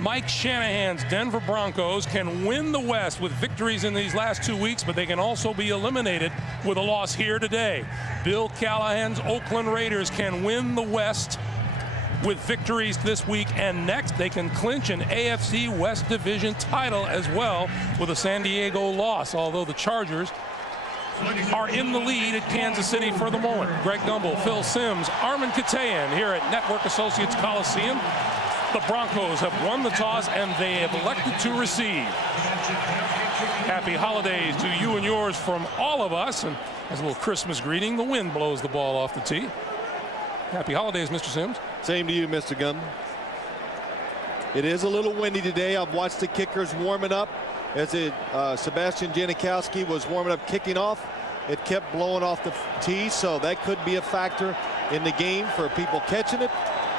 Mike Shanahan's Denver Broncos can win the West with victories in these last 2 weeks, but they can also be eliminated with a loss here today. Bill Callahan's Oakland Raiders can win the West with victories this week, and next they can clinch an AFC West Division title as well with a San Diego loss, although the Chargers are in the lead at Kansas City for the moment. Greg Gumbel, Phil Simms, Armin Katayan here at Network Associates Coliseum. The Broncos have won the toss and they have elected to receive. Happy holidays to you and yours from all of us. And as a little Christmas greeting, the wind blows the ball off the tee. Happy holidays, Mr. Simms. Same to you, Mr. Gumbel. It is a little windy today. I've watched the kickers warming up. As Sebastian Janikowski was warming up, kicking off, it kept blowing off the tee, so that could be a factor in the game for people catching it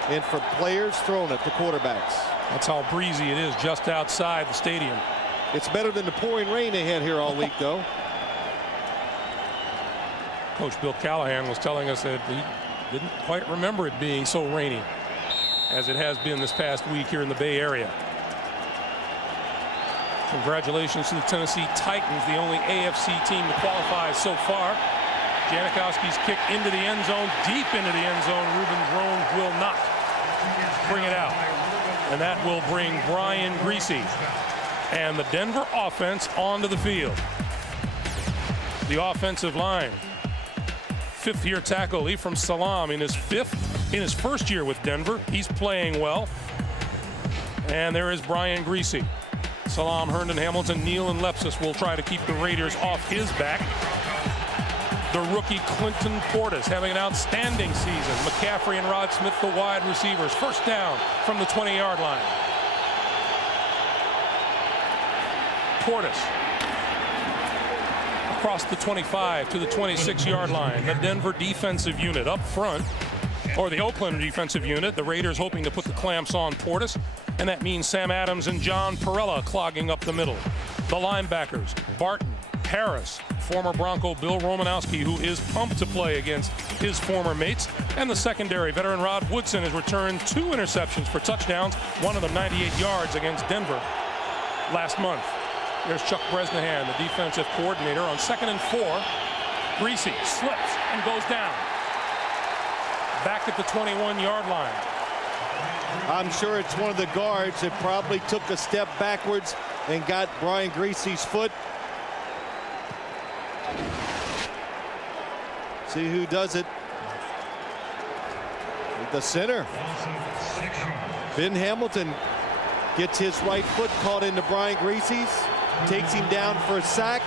and for players throwing it to quarterbacks. That's how breezy it is just outside the stadium. It's better than the pouring rain they had here all week, though. Coach Bill Callahan was telling us that he didn't quite remember it being so rainy as it has been this past week here in the Bay Area. Congratulations to the Tennessee Titans, the only AFC team to qualify so far. Janikowski's kick into the end zone, deep into the end zone. Ruben Rome will not bring it out. And that will bring Brian Griese and the Denver offense onto the field. The offensive line. Fifth-year tackle Ephraim Salaam in his first year with Denver. He's playing well. And there is Brian Griese. Salaam, Herndon, Hamilton, Neal, and Lepsis will try to keep the Raiders off his back. The rookie Clinton Portis having an outstanding season. McCaffrey and Rod Smith, the wide receivers. First down from the 20-yard line. Portis across the 25 to the 26-yard line. The Denver defensive unit up front, or the Oakland defensive unit. The Raiders hoping to put the clamps on Portis, and that means Sam Adams and John Perella clogging up the middle. The linebackers, Barton, Harris, former Bronco Bill Romanowski, who is pumped to play against his former mates, and the secondary, veteran Rod Woodson has returned 2 interceptions for touchdowns, one of them 98 yards against Denver last month. There's Chuck Bresnahan, the defensive coordinator, on 2nd and 4. Griese slips and goes down. Back at the 21-yard line. I'm sure it's one of the guards that probably took a step backwards and got Brian Griese's foot. See who does it. The center. Ben Hamilton gets his right foot caught into Brian Griese's. Takes him down for a sack.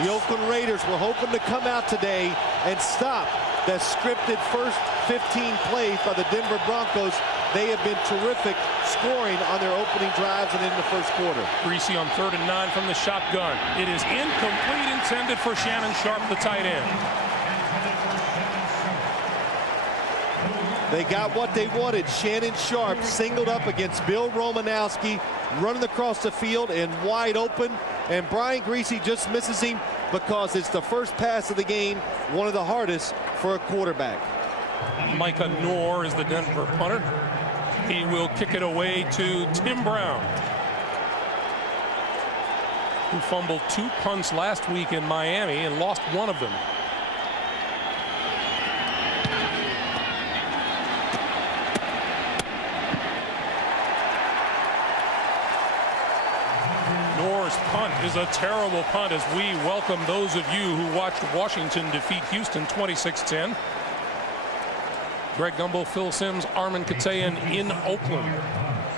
The Oakland Raiders were hoping to come out today and stop the scripted first 15 plays by the Denver Broncos. They have been terrific scoring on their opening drives and in the first quarter. Griese on 3rd and 9 from the shotgun. It is incomplete, intended for Shannon Sharp, the tight end. They got what they wanted. Shannon Sharp singled up against Bill Romanowski, running across the field and wide open. And Brian Griese just misses him because it's the first pass of the game, one of the hardest for a quarterback. Micah Noor is the Denver punter. He will kick it away to Tim Brown, who fumbled 2 punts last week in Miami and lost one of them. Noor's punt is a terrible punt as we welcome those of you who watched Washington defeat Houston 26-10. Greg Gumbel, Phil Simms, Armin Katayan in Oakland.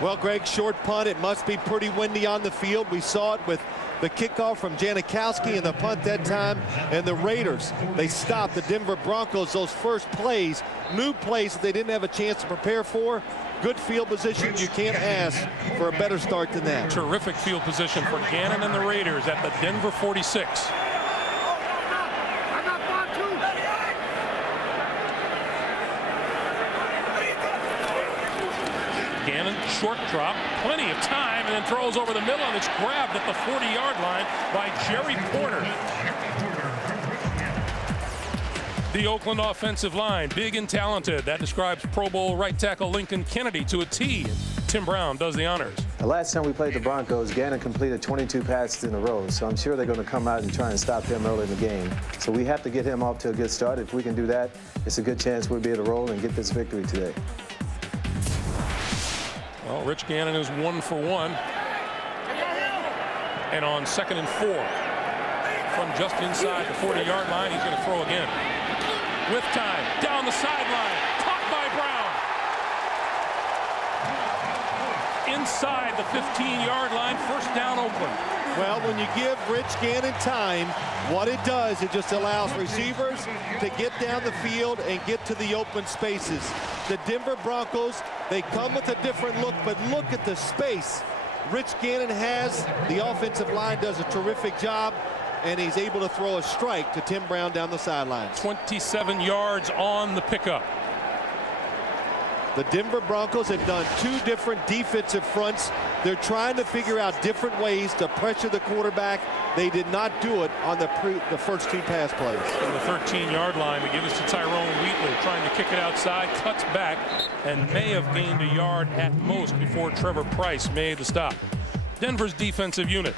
Well, Greg, short punt. It must be pretty windy on the field. We saw it with the kickoff from Janikowski and the punt that time. And the Raiders, they stopped the Denver Broncos. Those first plays, new plays that they didn't have a chance to prepare for. Good field position. You can't ask for a better start than that. Terrific field position for Gannon and the Raiders at the Denver 46. Gannon, short drop, plenty of time, and then throws over the middle, and it's grabbed at the 40-yard line by Jerry Porter. The Oakland offensive line, big and talented. That describes Pro Bowl right tackle Lincoln Kennedy to a T. Tim Brown does the honors. The last time we played the Broncos, Gannon completed 22 passes in a row, so I'm sure they're going to come out and try and stop him early in the game. So we have to get him off to a good start. If we can do that, it's a good chance we'll be able to roll and get this victory today. Well, Rich Gannon is 1 for 1. And on 2nd and 4, from just inside the 40-yard line, he's going to throw again. With time, down the sideline, caught by Brown. Inside the 15-yard line, first down Oakland. Well, when you give Rich Gannon time, what it does, it just allows receivers to get down the field and get to the open spaces. The Denver Broncos, they come with a different look, but look at the space Rich Gannon has. The offensive line does a terrific job, and he's able to throw a strike to Tim Brown down the sidelines. 27 yards on the pickup. The Denver Broncos have done 2 different defensive fronts. They're trying to figure out different ways to pressure the quarterback. They did not do it on the first 2 pass plays. From the 13-yard line, they give us to Tyrone Wheatley, trying to kick it outside, cuts back, and may have gained a yard at most before Trevor Price made the stop. Denver's defensive unit.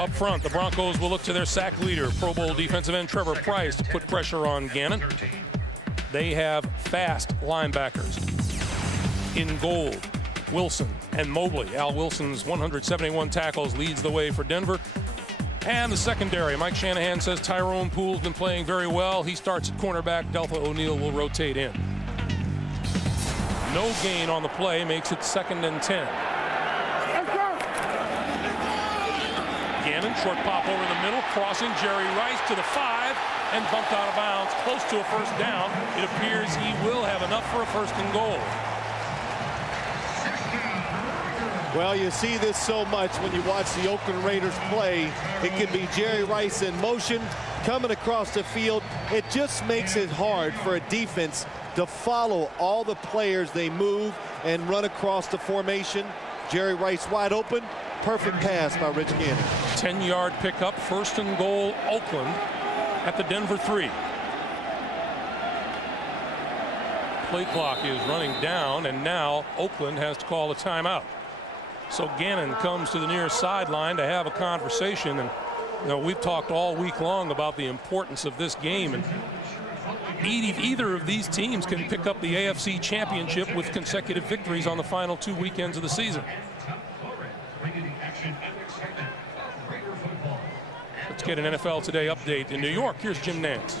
Up front, the Broncos will look to their sack leader, Pro Bowl defensive end Trevor Price, to put pressure on Gannon. They have fast linebackers. In gold, Wilson and Mobley. Al Wilson's 171 tackles leads the way for Denver. And the secondary, Mike Shanahan says Tyrone Poole's been playing very well. He starts at cornerback. Deltha O'Neal will rotate in. No gain on the play makes it 2nd and 10. Gannon, short pop over the middle, crossing Jerry Rice to the 5 and bumped out of bounds, close to a first down. It appears he will have enough for a 1st and goal. Well, you see this so much when you watch the Oakland Raiders play. It can be Jerry Rice in motion, coming across the field. It just makes it hard for a defense to follow all the players they move and run across the formation. Jerry Rice wide open. Perfect pass by Rich Gannon. 10-yard pickup, 1st and goal, Oakland at the Denver 3. Play clock is running down, and now Oakland has to call a timeout. So Gannon comes to the near sideline to have a conversation. And you know, we've talked all week long about the importance of this game, and either of these teams can pick up the AFC Championship with consecutive victories on the final 2 weekends of the season. Let's get an NFL Today update in New York. Here's Jim Nantz.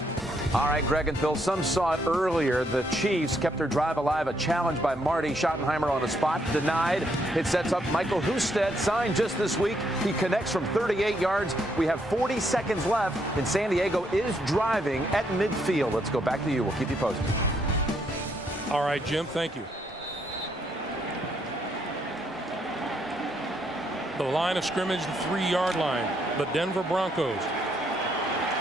All right, Greg and Phil, some saw it earlier. The Chiefs kept their drive alive. A challenge by Marty Schottenheimer on a spot, denied. It sets up Michael Husted, signed just this week. He connects from 38 yards. We have 40 seconds left, and San Diego is driving at midfield. Let's go back to you. We'll keep you posted. All right, Jim, thank you. The line of scrimmage, the 3-yard line. The Denver Broncos,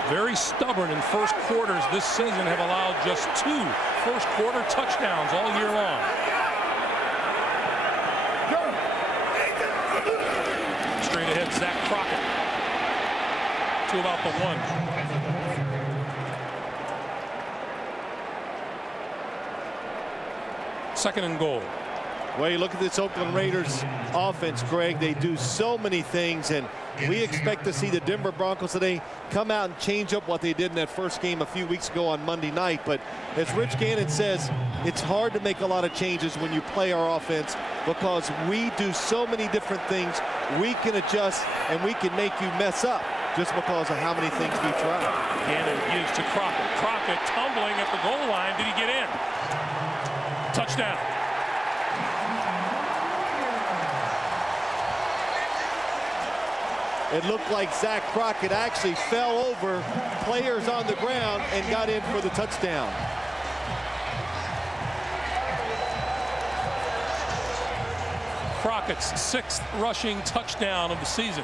very stubborn in first quarters this season, have allowed just 2 first-quarter touchdowns all year long. Straight ahead, Zach Crockett to about the 1. 2nd and goal. Well, you look at this Oakland Raiders offense, Greg. They do so many things, and we expect to see the Denver Broncos today come out and change up what they did in that first game a few weeks ago on Monday night. But as Rich Gannon says, it's hard to make a lot of changes when you play our offense because we do so many different things. We can adjust, and we can make you mess up just because of how many things we try. Gannon gives to Crockett. Crockett tumbling at the goal line. Did he get in? Touchdown. It looked like Zach Crockett actually fell over players on the ground and got in for the touchdown. Crockett's 6th rushing touchdown of the season.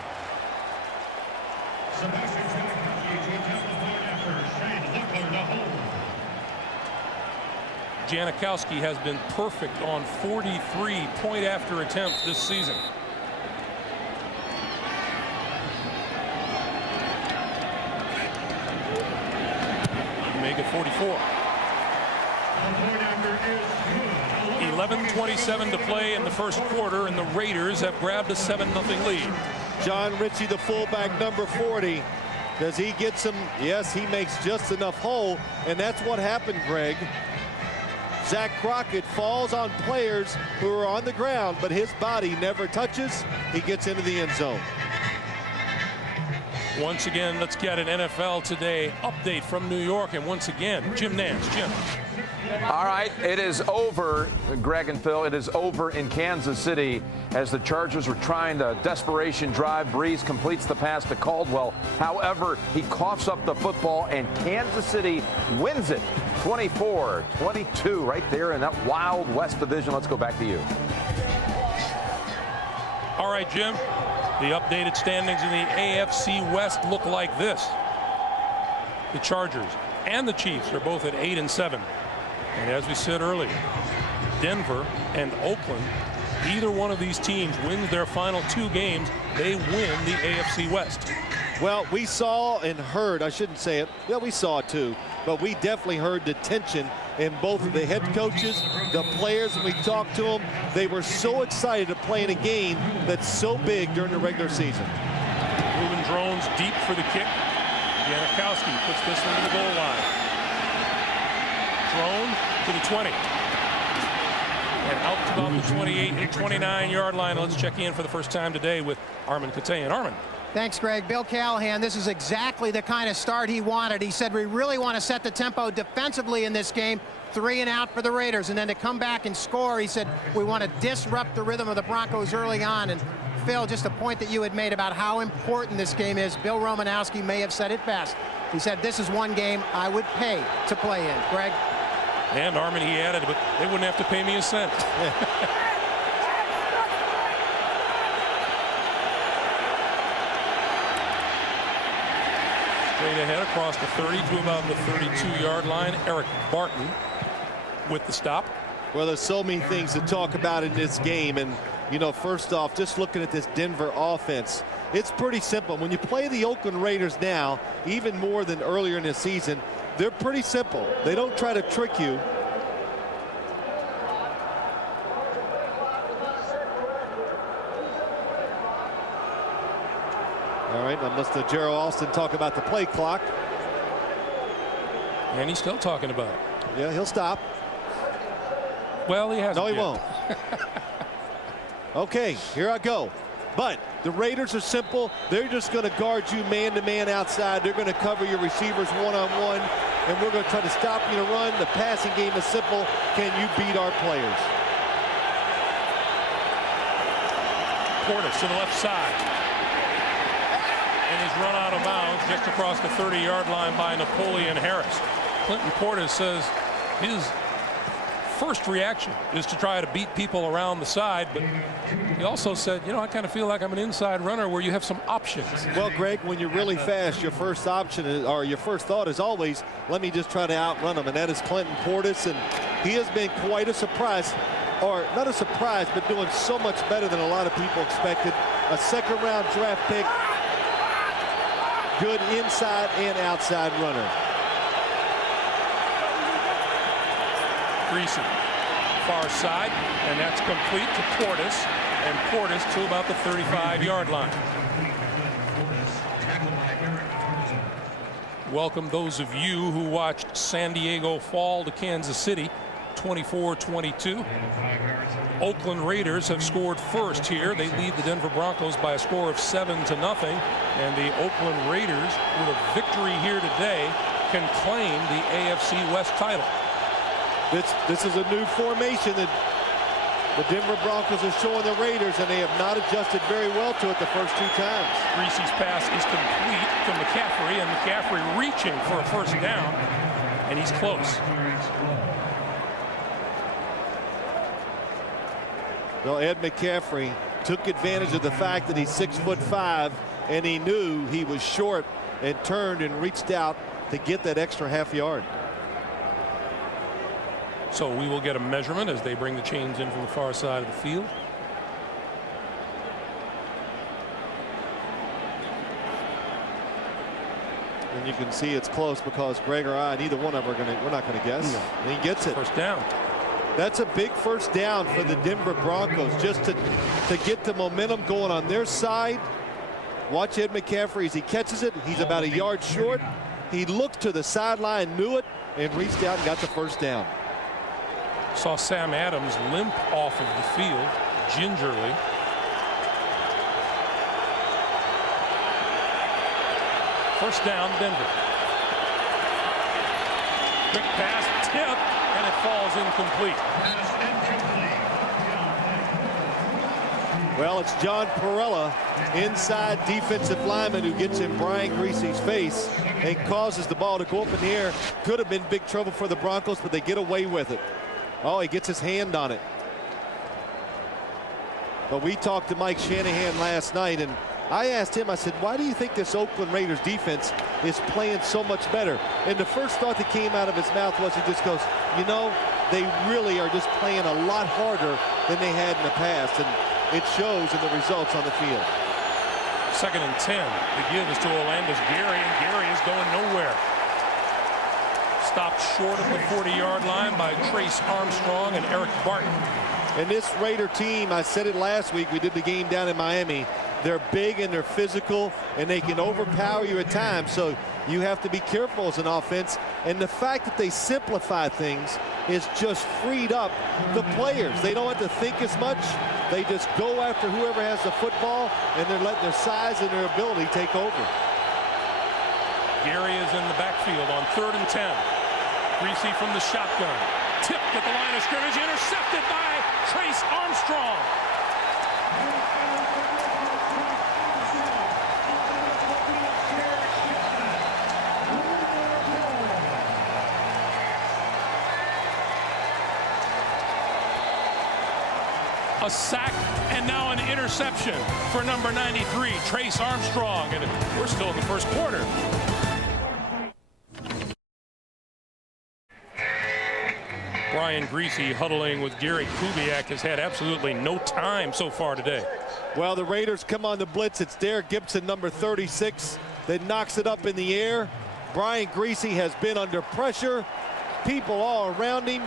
Janikowski has been perfect on 43 point-after attempts this season. make it 44. 11:27 to play in the first quarter, and the Raiders have grabbed a 7-0 lead. John Ritchie, the fullback, number 40. Does he get some? Yes, he makes just enough hole, and that's what happened, Greg. Zach Crockett falls on players who are on the ground, but his body never touches. He gets into the end zone. Once again, let's get an NFL Today update from New York, and once again, Jim Nance. Jim. All right, it is over, Greg and Phil. It is over in Kansas City as the Chargers were trying to desperation drive. Brees completes the pass to Caldwell. However, he coughs up the football, and Kansas City wins it 24-22 right there in that Wild West division. Let's go back to you. All right, Jim. The updated standings in the AFC West look like this. The Chargers and the Chiefs are both at 8-7. And as we said earlier, Denver and Oakland, either one of these teams wins their final 2 games, they win the AFC West. Well, we saw and heard, I shouldn't say it, yeah, we saw it too, but we definitely heard the tension in both of the head coaches, the players. When we talked to them, they were so excited to play in a game that's so big during the regular season. Ruben Drones deep for the kick. Janikowski puts this one to the goal line. Drone to the 20. And out to about the 28 and 29-yard line. Let's check in for the first time today with Armin Katayan. Armin. Thanks, Greg. Bill Callahan, this is exactly the kind of start he wanted. He said, we really want to set the tempo defensively in this game. 3 and out for the Raiders. And then to come back and score, he said, we want to disrupt the rhythm of the Broncos early on. And Phil, just a point that you had made about how important this game is, Bill Romanowski may have said it best. He said, this is one game I would pay to play in. Greg? And Armin, he added, but they wouldn't have to pay me a cent. Straight ahead across the 30 to about the 32-yard line. Eric Barton with the stop. Well, there's so many things to talk about in this game. And, you know, first off, just looking at this Denver offense, it's pretty simple. When you play the Oakland Raiders now, even more than earlier in the season, they're pretty simple. They don't try to trick you. All right, now Mr. Gerald Alston talk about the play clock. And he's still talking about it. Yeah, he'll stop. Well, he hasn't. No, he yet. won't. Okay, here I go. But the Raiders are simple. They're just going to guard you man-to-man outside. They're going to cover your receivers one-on-one, and we're going to try to stop you to run. The passing game is simple. Can you beat our players? Portis to the left side. And he's run out of bounds just across the 30-yard line by Napoleon Harris. Clinton Portis says his first reaction is to try to beat people around the side, but he also said, you know, I kind of feel like I'm an inside runner where you have some options. Well, Greg, when you're really fast, your first option is, or your first thought is always, let me just try to outrun him, and that is Clinton Portis, and he has been quite a surprise, or not a surprise, but doing so much better than a lot of people expected. A second-round draft pick, good inside and outside runner. Greasy, far side, and that's complete to Portis, and Portis to about the 35-yard line. Welcome those of you who watched San Diego fall to Kansas City 24-22. Oakland Raiders have scored first here. They lead the Denver Broncos by a score of 7-0, and the Oakland Raiders, with a victory here today, can claim the AFC West title. This is a new formation that the Denver Broncos are showing the Raiders, and they have not adjusted very well to it the first 2 times. Greasy's pass is complete to McCaffrey, and McCaffrey reaching for a first down, and he's close. Well, Ed McCaffrey took advantage of the fact that he's 6'5", and he knew he was short and turned and reached out to get that extra half yard. So we will get a measurement as they bring the chains in from the far side of the field. And you can see it's close because Greg or I, neither one of them we're not going to guess. No. And he gets it. First down. That's a big first down for the Denver Broncos, just to get the momentum going on their side. Watch Ed McCaffrey as he catches it. He's about a yard short. He looked to the sideline, knew it, and reached out and got the first down. Saw Sam Adams limp off of the field gingerly. First down, Denver. Quick pass, tip, and it falls incomplete. Well, it's John Perella, inside defensive lineman, who gets in Brian Greasy's face and causes the ball to go up in the air. Could have been big trouble for the Broncos, but they get away with it. Oh, he gets his hand on it. But we talked to Mike Shanahan last night, and I asked him, I said, why do you think this Oakland Raiders defense is playing so much better? And the first thought that came out of his mouth was, he just goes, you know, they really are just playing a lot harder than they had in the past. And it shows in the results on the field. 2nd and 10. The give is to Orlando's Gary, and Gary is going nowhere. Stopped short of the 40-yard line by Trace Armstrong and Eric Barton. And this Raider team, I said it last week, we did the game down in Miami. They're big and they're physical, and they can overpower you at times. So you have to be careful as an offense. And the fact that they simplify things is just freed up the players. They don't have to think as much. They just go after whoever has the football, and they're letting their size and their ability take over. Gary is in the backfield on 3rd and 10. Greasy from the shotgun. Tipped at the line of scrimmage, intercepted by Trace Armstrong. A sack and now an interception for number 93, Trace Armstrong. And we're still in the first quarter. Brian Greasy huddling with Gary Kubiak has had absolutely no time so far today. Well, the Raiders come on the blitz. It's Derek Gibson, number 36, that knocks it up in the air. Brian Greasy has been under pressure. People all around him.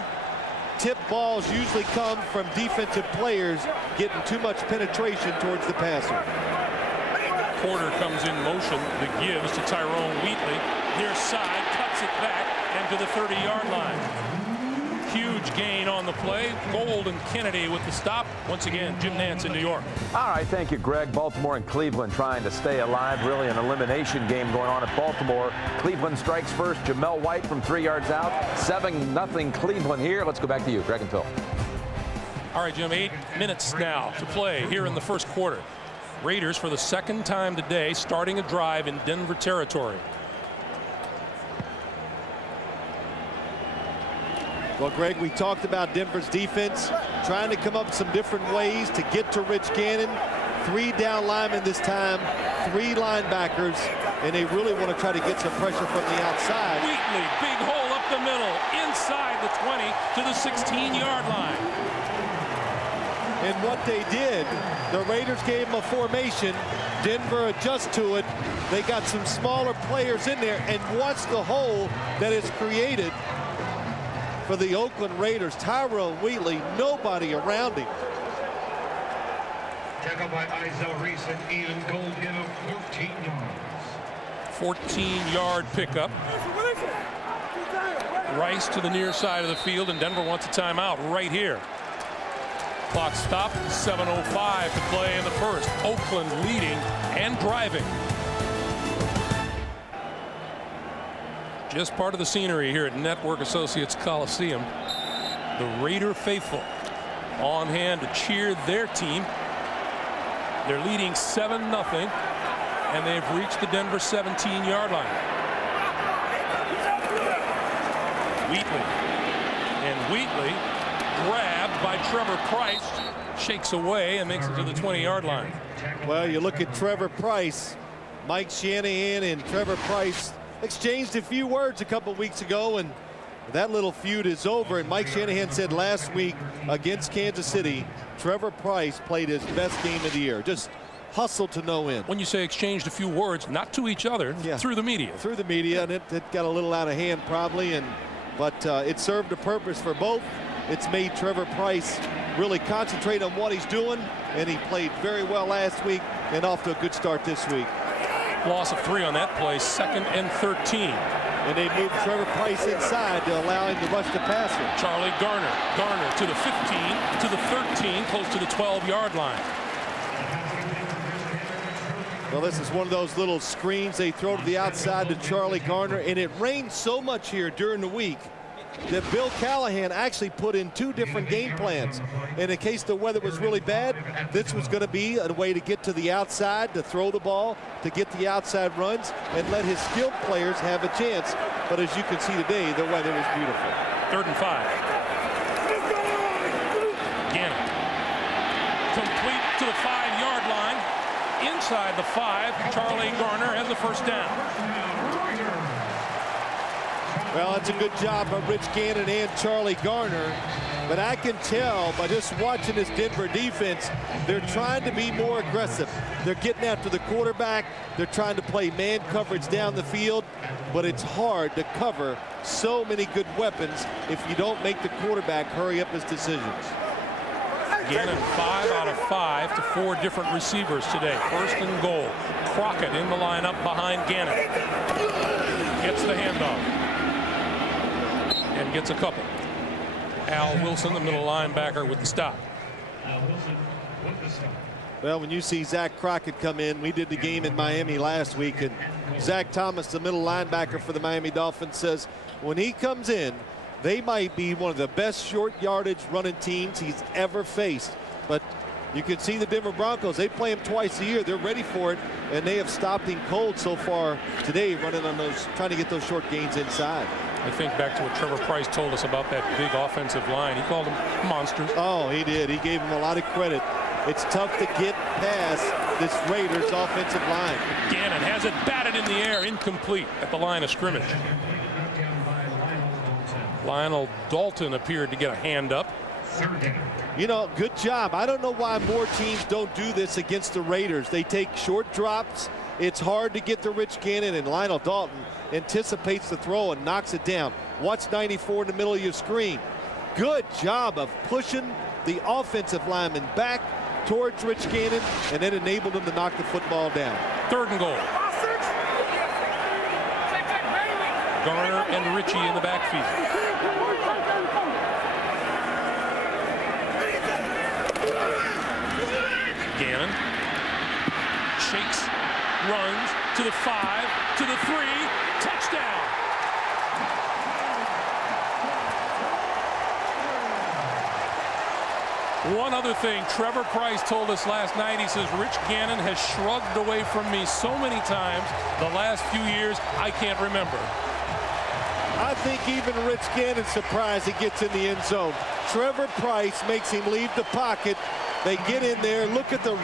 Tip balls usually come from defensive players getting too much penetration towards the passer. Porter comes in motion. The gives to Tyrone Wheatley. Near side, cuts it back and to the 30-yard line. Huge gain on the play. Gold and Kennedy with the stop. Once again, Jim Nantz in New York. All right, thank you, Greg. Baltimore and Cleveland trying to stay alive. Really an elimination game going on at Baltimore. Cleveland strikes first. Jamel White from 3 yards out. 7-0 Cleveland here. Let's go back to you, Greg and Phil. All right, Jim, 8 minutes now to play here in the first quarter. Raiders, for the second time today, starting a drive in Denver territory. Well, Greg, we talked about Denver's defense trying to come up with some different ways to get to Rich Gannon. 3 down linemen this time, 3 linebackers, and they really want to try to get some pressure from the outside. Wheatley, big hole up the middle, inside the 20 to the 16-yard line. And what they did, the Raiders gave them a formation. Denver adjusts to it. They got some smaller players in there, and watch the hole that is created for the Oakland Raiders. Tyrone Wheatley, nobody around him. Tackled by Izell Reese and Ian Goldin of 14 yards. 14-yard pickup. Rice to the near side of the field, and Denver wants a timeout right here. Clock stopped, 7:05 to play in the first. Oakland leading and driving. Just part of the scenery here at Network Associates Coliseum. The Raider faithful on hand to cheer their team. They're leading 7-0, and they've reached the Denver 17-yard line. Wheatley. And Wheatley, grabbed by Trevor Price, shakes away and makes it to the 20-yard line. Well, you look at Trevor Price. Mike Shanahan and Trevor Price exchanged a few words a couple weeks ago, and that little feud is over. And Mike Shanahan said last week against Kansas City, Trevor Price played his best game of the year. Just hustle to no end. When you say exchanged a few words, not to each other, Yeah. through the media. Through the media, and it got a little out of hand probably, but it served a purpose for both. It's made Trevor Pryce really concentrate on what he's doing, and he played very well last week and off to a good start this week. Loss of 3 on that play, 2nd and 13. And they moved Trevor Pryce inside to allow him to rush the passer. Charlie Garner. Garner to the 15, to the 13, close to the 12-yard line. Well, this is one of those little screens they throw to the outside to Charlie Garner, and it rained so much here during the week that Bill Callahan actually put in 2 different game plans. And in case the weather was really bad, this was going to be a way to get to the outside, to throw the ball, to get the outside runs, and let his skilled players have a chance. But as you can see today, the weather was beautiful. 3rd and 5. Gannon. Complete to the 5-yard line. Inside the 5, Charlie Garner has the first down. Well, that's a good job by Rich Gannon and Charlie Garner. But I can tell by just watching this Denver defense, they're trying to be more aggressive. They're getting after the quarterback. They're trying to play man coverage down the field. But it's hard to cover so many good weapons if you don't make the quarterback hurry up his decisions. Gannon 5 out of 5 to 4 different receivers today. 1st and goal. Crockett in the lineup behind Gannon. Gets the handoff. And gets a couple. Al Wilson, the middle linebacker, with the stop. Well, when you see Zach Crockett come in, we did the game in Miami last week, and Zach Thomas, the middle linebacker for the Miami Dolphins, says when he comes in, they might be one of the best short yardage running teams he's ever faced. But you can see the Denver Broncos, they play him twice a year. They're ready for it, and they have stopped him cold so far today, running on those, trying to get those short gains inside. I think back to what Trevor Pryce told us about that big offensive line. He called them monsters. Oh, he did. He gave them a lot of credit. It's tough to get past this Raiders offensive line. Gannon has it batted in the air, incomplete at the line of scrimmage. Lionel Dalton appeared to get a hand up. You know, good job. I don't know why more teams don't do this against the Raiders. They take short drops. It's hard to get to Rich Gannon, and Lionel Dalton anticipates the throw and knocks it down. Watch 94 in the middle of your screen. Good job of pushing the offensive lineman back towards Rich Gannon, and then enabled him to knock the football down. 3rd and goal. Garner and Ritchie in the backfield. Gannon shakes, runs to the 5, to the 3, touchdown. One other thing, Trevor Pryce told us last night, he says, Rich Gannon has shrugged away from me so many times the last few years, I can't remember. I think even Rich Gannon's surprised he gets in the end zone. Trevor Pryce makes him leave the pocket. They get in there. Look at the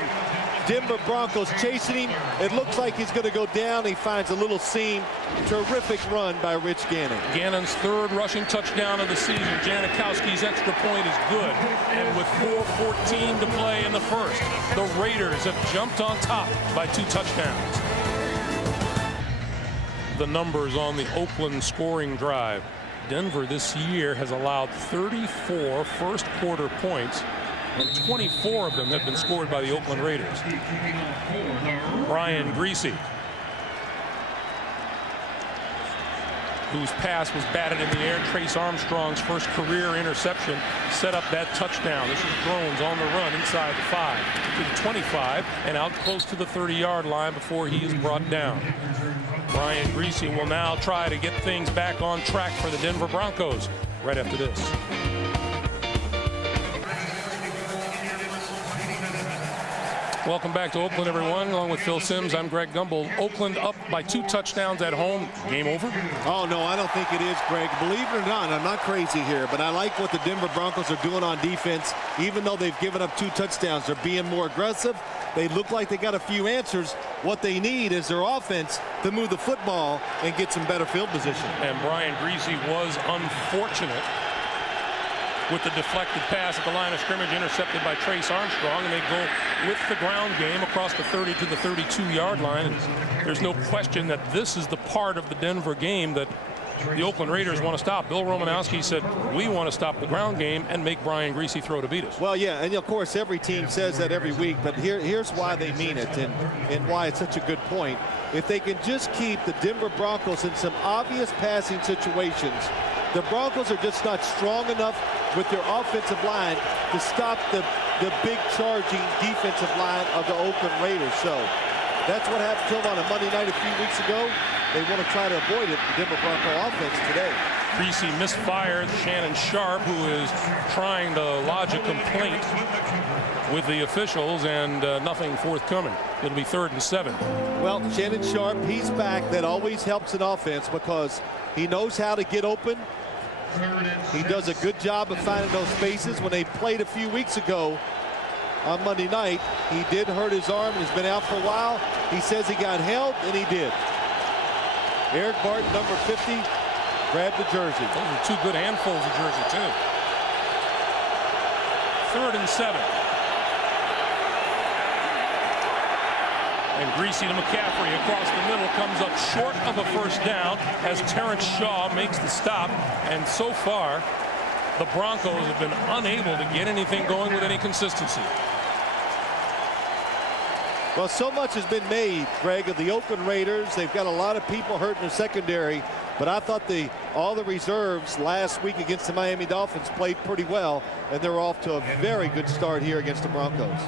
Denver Broncos chasing him. It looks like he's going to go down. He finds a little seam. Terrific run by Rich Gannon. Gannon's 3rd rushing touchdown of the season. Janikowski's extra point is good. And with 4:14 to play in the first, the Raiders have jumped on top by 2 touchdowns. The numbers on the Oakland scoring drive. Denver this year has allowed 34 first quarter points, and 24 of them have been scored by the Oakland Raiders. Brian Griese, whose pass was batted in the air. Trace Armstrong's first career interception set up that touchdown. This is Drones on the run inside the 5 to the 25 and out close to the 30-yard line before he is brought down. Brian Griese will now try to get things back on track for the Denver Broncos right after this. Welcome back to Oakland, everyone. Along with Phil Simms, I'm Greg Gumbel. Oakland up by 2 touchdowns at home. Game over? Oh, no, I don't think it is, Greg. Believe it or not, I'm not crazy here, but I like what the Denver Broncos are doing on defense. Even though they've given up 2 touchdowns, they're being more aggressive. They look like they got a few answers. What they need is their offense to move the football and get some better field position. And Brian Griese was unfortunate with the deflected pass at the line of scrimmage, intercepted by Trace Armstrong, and they go with the ground game across the 30 to the 32-yard line. And there's no question that this is the part of the Denver game that the Oakland Raiders want to stop. Bill Romanowski said, we want to stop the ground game and make Brian Griese throw to beat us. Well, yeah, and of course every team says that every week, but here's why they mean it, and why it's such a good point. If they can just keep the Denver Broncos in some obvious passing situations, the Broncos are just not strong enough with their offensive line to stop the big charging defensive line of the Oakland Raiders. So that's what happened to them on a Monday night a few weeks ago. They want to try to avoid it, the Denver Bronco offense today. Griese misfired Shannon Sharp, who is trying to lodge a complaint with the officials, and nothing forthcoming. It'll be 3rd and 7. Well, Shannon Sharp, he's back. That always helps an offense because he knows how to get open. He does a good job of finding those spaces. When they played a few weeks ago on Monday night, he did hurt his arm and has been out for a while. He says he got held, and he did. Eric Barton, number 50, grabbed the jersey. Those are 2 good handfuls of jersey, too. 3rd and 7. And Griese to McCaffrey across the middle, comes up short of a first down as Terrence Shaw makes the stop. And so far, the Broncos have been unable to get anything going with any consistency. Well, so much has been made, Greg, of the Oakland Raiders. They've got a lot of people hurt in their secondary, but I thought all the reserves last week against the Miami Dolphins played pretty well, and they're off to a very good start here against the Broncos.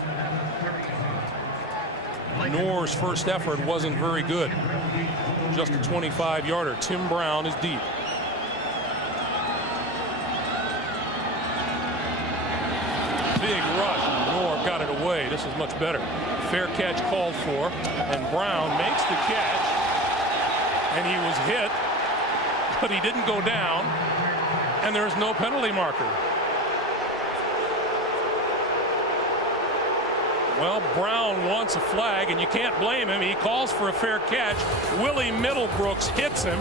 Nor's first effort wasn't very good. Just a 25-yarder. Tim Brown is deep. Big rush. Nor got it away. This is much better. Fair catch called for, and Brown makes the catch, and he was hit, but he didn't go down, and there's no penalty marker. Well, Brown wants a flag, and you can't blame him. He calls for a fair catch. Willie Middlebrooks hits him.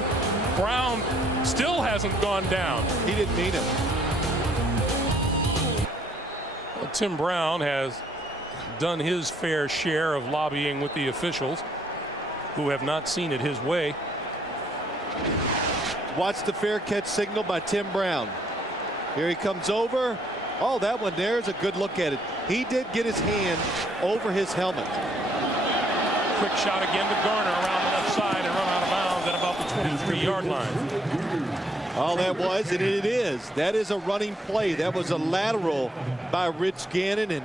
Brown still hasn't gone down. He didn't mean it. Well, Tim Brown has done his fair share of lobbying with the officials, who have not seen it his way. Watch the fair catch signal by Tim Brown. Here he comes over. Oh, that one there is a good look at it. He did get his hand over his helmet. Quick shot again to Garner around the left side and run out of bounds at about the 23-yard line. All that was, and it is. That is a running play. That was a lateral by Rich Gannon, and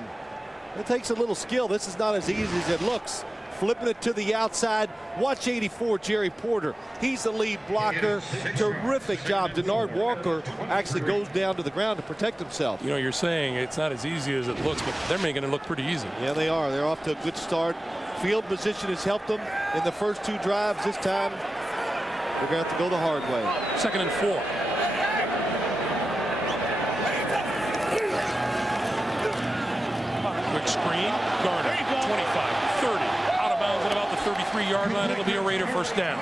it takes a little skill. This is not as easy as it looks. Flipping it to the outside. Watch 84, Jerry Porter. He's the lead blocker. Terrific job. Denard Walker actually goes down to the ground to protect himself. You know, you're saying it's not as easy as it looks, but they're making it look pretty easy. Yeah, they are. They're off to a good start. Field position has helped them in the first 2 drives. This time, they're going to have to go the hard way. 2nd and 4. Quick screen. Garner, 25, 30. Out of bounds at about the 33-yard line. It'll be a Raider first down.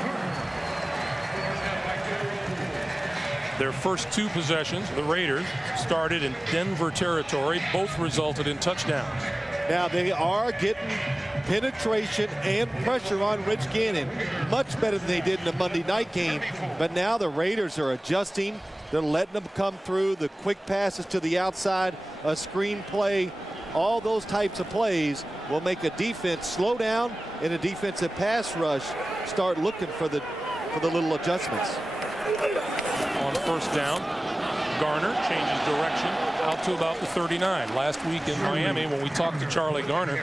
Their first 2 possessions, the Raiders, started in Denver territory. Both resulted in touchdowns. Now they are getting penetration and pressure on Rich Gannon. Much better than they did in the Monday night game. But now the Raiders are adjusting. They're letting them come through. The quick passes to the outside, a screen play. All those types of plays will make a defense slow down and a defensive pass rush start looking for the little adjustments. On first down, Garner changes direction out to about the 39. Last week in Miami, when we talked to Charlie Garner,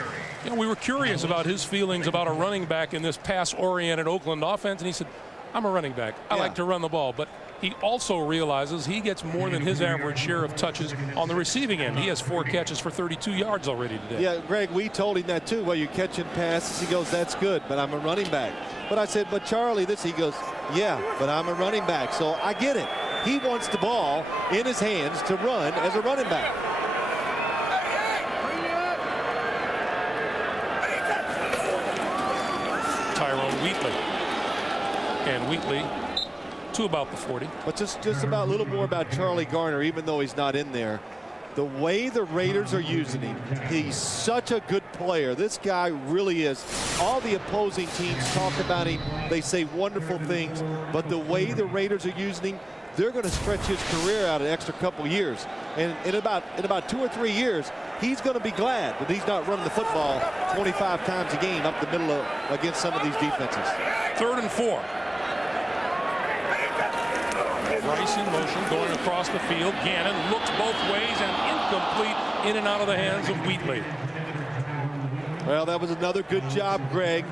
we were curious about his feelings about a running back in this pass-oriented Oakland offense, and he said, I'm a running back. I like to run the ball, but he also realizes he gets more than his average share of touches on the receiving end. He has 4 catches for 32 yards already today. Yeah, Greg, we told him that too. Well, you're catching passes. He goes, that's good, but I'm a running back. But I said, but Charlie, he goes, yeah, but I'm a running back. So I get it. He wants the ball in his hands to run as a running back. Tyrone Wheatley. And Wheatley to about the 40. But just about a little more about Charlie Garner, even though he's not in there. The way the Raiders are using him, he's such a good player. This guy really is. All the opposing teams talk about him. They say wonderful things. But the way the Raiders are using him, they're going to stretch his career out an extra couple years. And in about 2 or 3 years, he's going to be glad that he's not running the football 25 times a game up the middle against some of these defenses. 3rd and 4. Rice in motion, going across the field. Gannon looks both ways and incomplete, in and out of the hands of Wheatley. Well, that was another good job, Greg.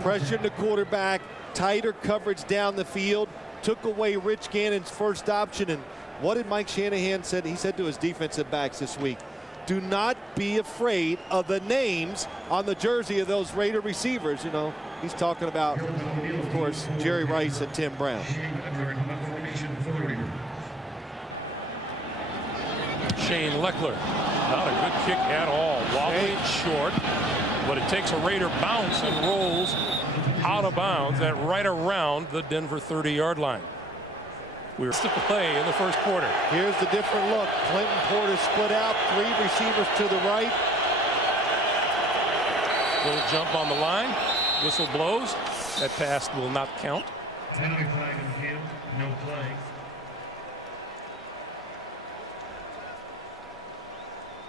Pressuring the quarterback, tighter coverage down the field, took away Rich Gannon's first option. And what did Mike Shanahan say? He said to his defensive backs this week, do not be afraid of the names on the jersey of those Raider receivers. You know, he's talking about, of course, Jerry Rice and Tim Brown. Shane Leckler, not a good kick at all. Wobbly and short, but it takes a Raider bounce and rolls out of bounds at right around the Denver 30-yard line. We're to play in the first quarter. Here's the different look. Clinton Porter split out, 3 receivers to the right. Little jump on the line. Whistle blows. That pass will not count. Penalty flag on him, no play.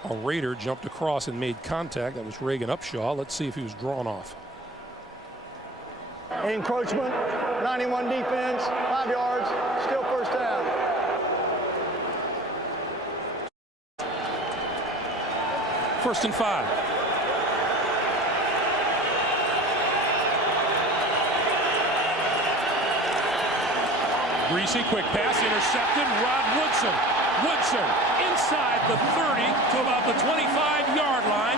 A Raider jumped across and made contact. That was Reagan Upshaw. Let's see if he was drawn off. Encroachment, 91 defense, 5 yards, still first down. First and 5. Greasy, quick pass, intercepted. Rod Woodson. Woodson inside the 30 to about the 25-yard line.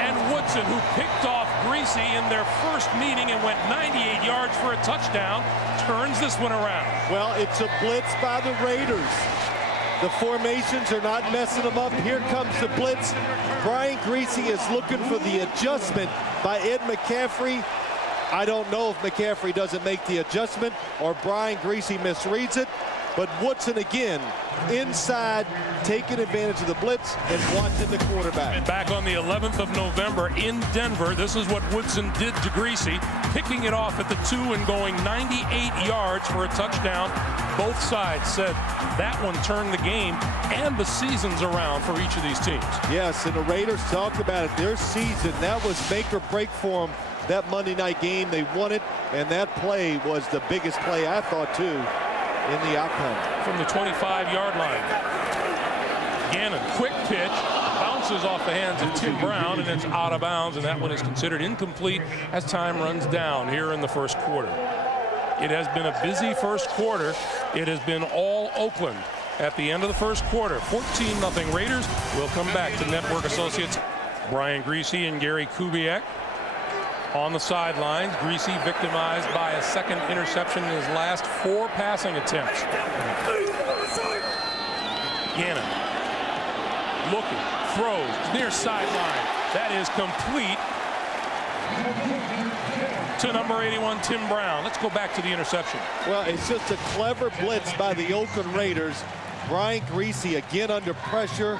And Woodson, who picked off Greasy in their first meeting and went 98 yards for a touchdown, turns this one around. Well, it's a blitz by the Raiders. The formations are not messing them up. Here comes the blitz. Brian Greasy is looking for the adjustment by Ed McCaffrey. I don't know if McCaffrey doesn't make the adjustment or Brian Greasy misreads it. But Woodson again inside, taking advantage of the blitz and watching the quarterback. And back on the 11th of November in Denver, this is what Woodson did to Greasy, picking it off at the 2 and going 98 yards for a touchdown. Both sides said that one turned the game and the seasons around for each of these teams. Yes, and the Raiders talked about it. Their season, that was make or break for them. That Monday night game, they won it, and that play was the biggest play, I thought, too, in the outcome. From the 25-yard line. Gannon, quick pitch, bounces off the hands of Tim Brown, and it's out of bounds, and that one is considered incomplete as time runs down here in the first quarter. It has been a busy first quarter. It has been all Oakland at the end of the first quarter. 14-0 Raiders. We'll come back to Network Associates Brian Greasy and Gary Kubiak on the sidelines. Greasy victimized by a second interception in his last 4 passing attempts. Gannon looking, throws, near sideline. That is complete to number 81, Tim Brown. Let's go back to the interception. Well, it's just a clever blitz by the Oakland Raiders. Brian Greasy again under pressure.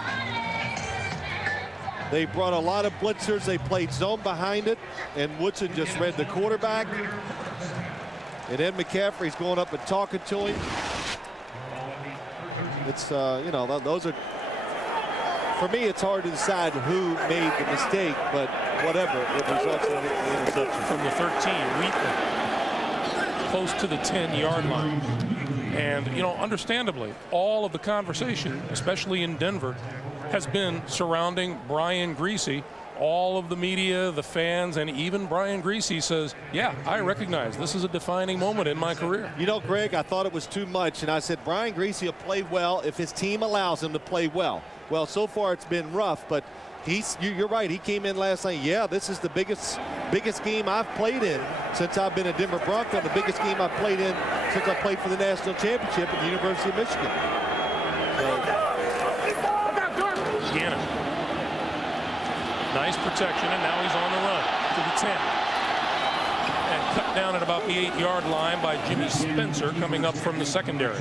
They brought a lot of blitzers. They played zone behind it, and Woodson just read the quarterback. And Ed McCaffrey's going up and talking to him. It's, you know, those are, for me, it's hard to decide who made the mistake, but whatever, it results in an interception. From the 13, Wheatley, close to the 10-yard line. And, you know, understandably, all of the conversation, especially in Denver, has been surrounding Brian Greasy. All of the media, the fans, and even Brian Greasy says, yeah, I recognize this is a defining moment in my career. You know, Greg, I thought it was too much, and I said Brian Greasy will play well if his team allows him to play well. Well, so far it's been rough, but you're right. He came in last night. Yeah, this is the biggest game I've played in since I've been a Denver Bronco, and the biggest game I've played in since I played for the national championship at the University of Michigan. Gannon. Nice protection, and now he's on the run to the 10. and cut down at about the 8-yard line by Jimmy Spencer coming up from the secondary.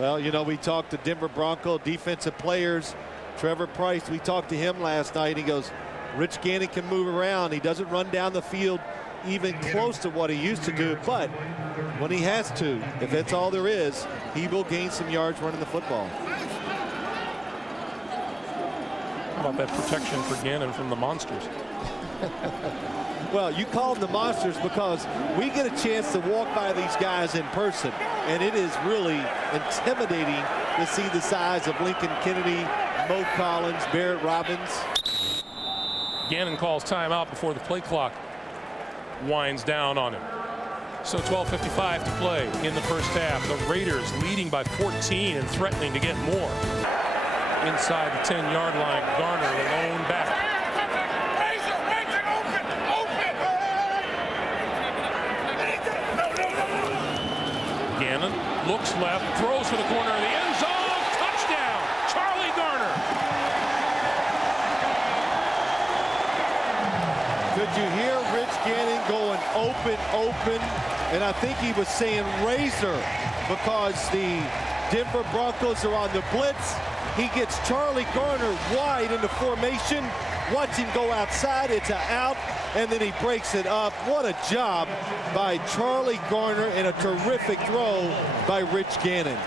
Well, you know, we talked to Denver Bronco defensive players. Trevor Price, we talked to him last night. He goes, Rich Gannon can move around. He doesn't run down the field even close to what he used to do, but when he has to, if that's all there is, he will gain some yards running the football. How about that protection for Gannon from the monsters? Well, you call them the monsters because we get a chance to walk by these guys in person, and it is really intimidating to see the size of Lincoln Kennedy, Mo Collins, Barrett Robbins. Gannon calls timeout before the play clock winds down on him. So 12:55 to play in the first half. The Raiders leading by 14 and threatening to get more. Inside the 10-yard line, Garner alone back. Gannon looks left, throws for the corner of the end zone. Touchdown, Charlie Garner. Could you hear Rich Gannon going open, and I think he was saying razor because the Denver Broncos are on the blitz. He gets Charlie Garner wide into formation. Watch him go outside. It's an out, and then he breaks it up. What a job by Charlie Garner and a terrific throw by Rich Gannon.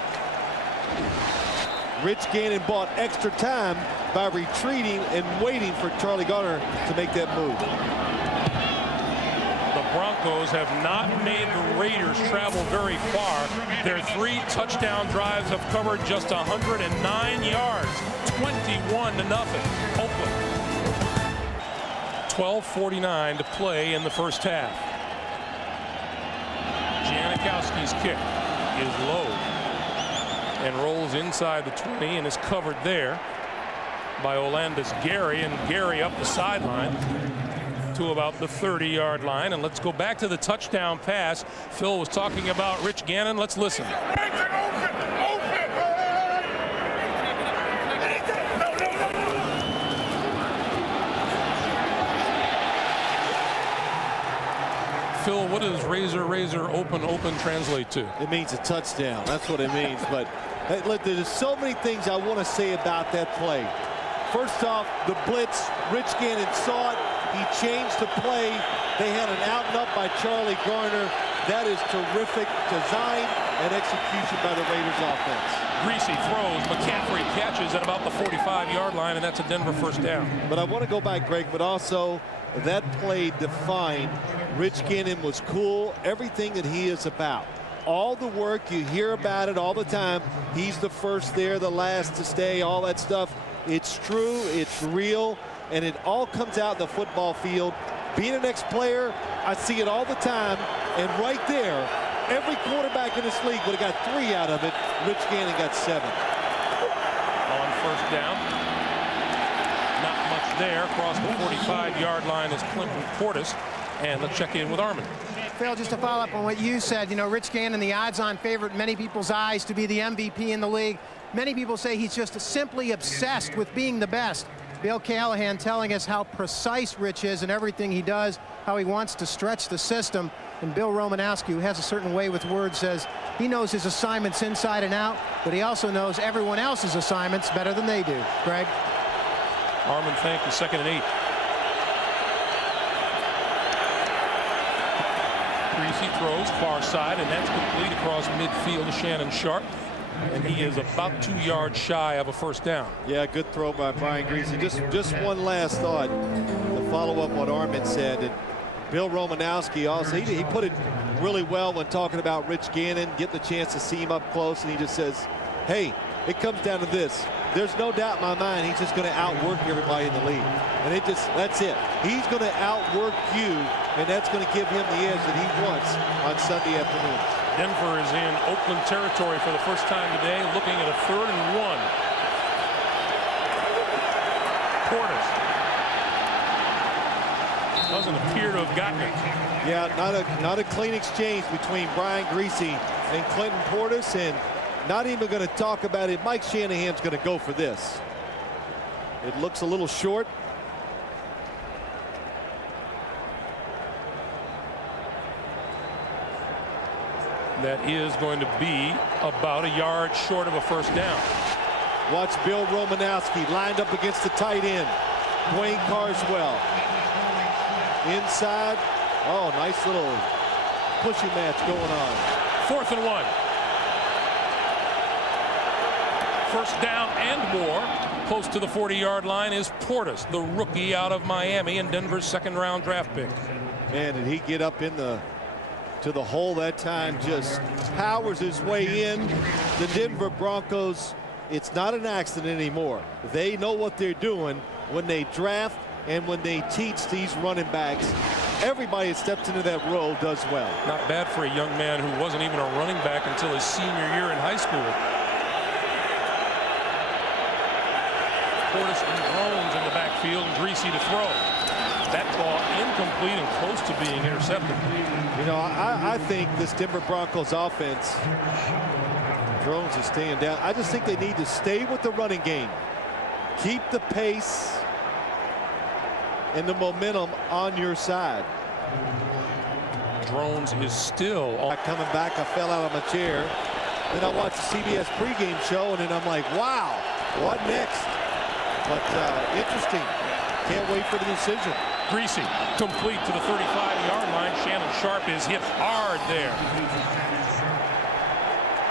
Rich Gannon bought extra time by retreating and waiting for Charlie Garner to make that move. The Broncos have not made the Raiders travel very far. Their 3 touchdown drives have covered just 109 yards, 21-0. Oakland. 12:49 to play in the first half. Janikowski's kick is low and rolls inside the 20 and is covered there by Olandis Gary, and Gary up the sideline to about the 30-yard line. And let's go back to the touchdown pass. Phil was talking about Rich Gannon. Let's listen. Phil, what does razor, open translate to? It means a touchdown. That's what it means. But hey, look, there's so many things I want to say about that play. First off, the blitz, Rich Gannon saw it. He changed the play. They had an out and up by Charlie Garner. That is terrific design and execution by the Raiders offense. Greasy throws, McCaffrey catches at about the 45-yard line, and that's a Denver first down. But I want to go back, Greg, but also that play defined Rich Gannon was cool, everything that he is about. All the work, you hear about it all the time. He's the first there, the last to stay, all that stuff. It's true, it's real, and it all comes out in the football field. Being an ex-player, I see it all the time, and right there, every quarterback in this league would have got 3 out of it. Rich Gannon got 7. On first down, not much there. Across the 45-yard line is Clinton Portis, and let's check in with Armin. Phil, just to follow up on what you said, you know, Rich Gannon, the odds-on favorite in many people's eyes to be the MVP in the league. Many people say he's just simply obsessed with being the best. Bill Callahan telling us how precise Rich is in everything he does, how he wants to stretch the system. And Bill Romanowski, who has a certain way with words, says he knows his assignments inside and out, but he also knows everyone else's assignments better than they do. Greg? Armin Fink is 2nd and 8. Greasy throws far side, and that's complete across midfield to Shannon Sharp. And he is about 2 yards shy of a first down. Yeah, good throw by Brian Greasy. Just one last thought to follow up what Armin said. And Bill Romanowski also, he put it really well when talking about Rich Gannon, getting the chance to see him up close, and he just says, hey, it comes down to this. There's no doubt in my mind he's just going to outwork everybody in the league. And that's it. He's going to outwork you, and that's going to give him the edge that he wants on Sunday afternoon. Denver is in Oakland territory for the first time today, looking at a 3rd and 1. Portis doesn't appear to have gotten it. Yeah, not a clean exchange between Brian Greasy and Clinton Portis, and not even going to talk about it. Mike Shanahan's going to go for this. It looks a little short. that is going to be about a yard short of a first down. Watch Bill Romanowski lined up against the tight end. Dwayne Carswell. Inside. Oh, nice little pushing match going on. 4th and 1. First down and more. Close to the 40-yard line is Portis, the rookie out of Miami and Denver's second-round draft pick. Man, did he get up in the to the hole that time, just powers his way in. The Denver Broncos, it's not an accident anymore. They know what they're doing when they draft and when they teach these running backs. Everybody that steps into that role does well. Not bad for a young man who wasn't even a running back until his senior year in high school. Portis and Drones in the backfield and Greasy to throw. That ball incomplete and close to being intercepted. You know, I think this Denver Broncos offense, Drones is staying down. I just think they need to stay with the running game. Keep the pace and the momentum on your side. Drones is still coming back. I fell out of my chair. Then I watched the CBS pregame show, and then I'm like, wow, what next? But interesting. Can't wait for the decision. Greasy complete to the 35-yard line. Shannon Sharp is hit hard there.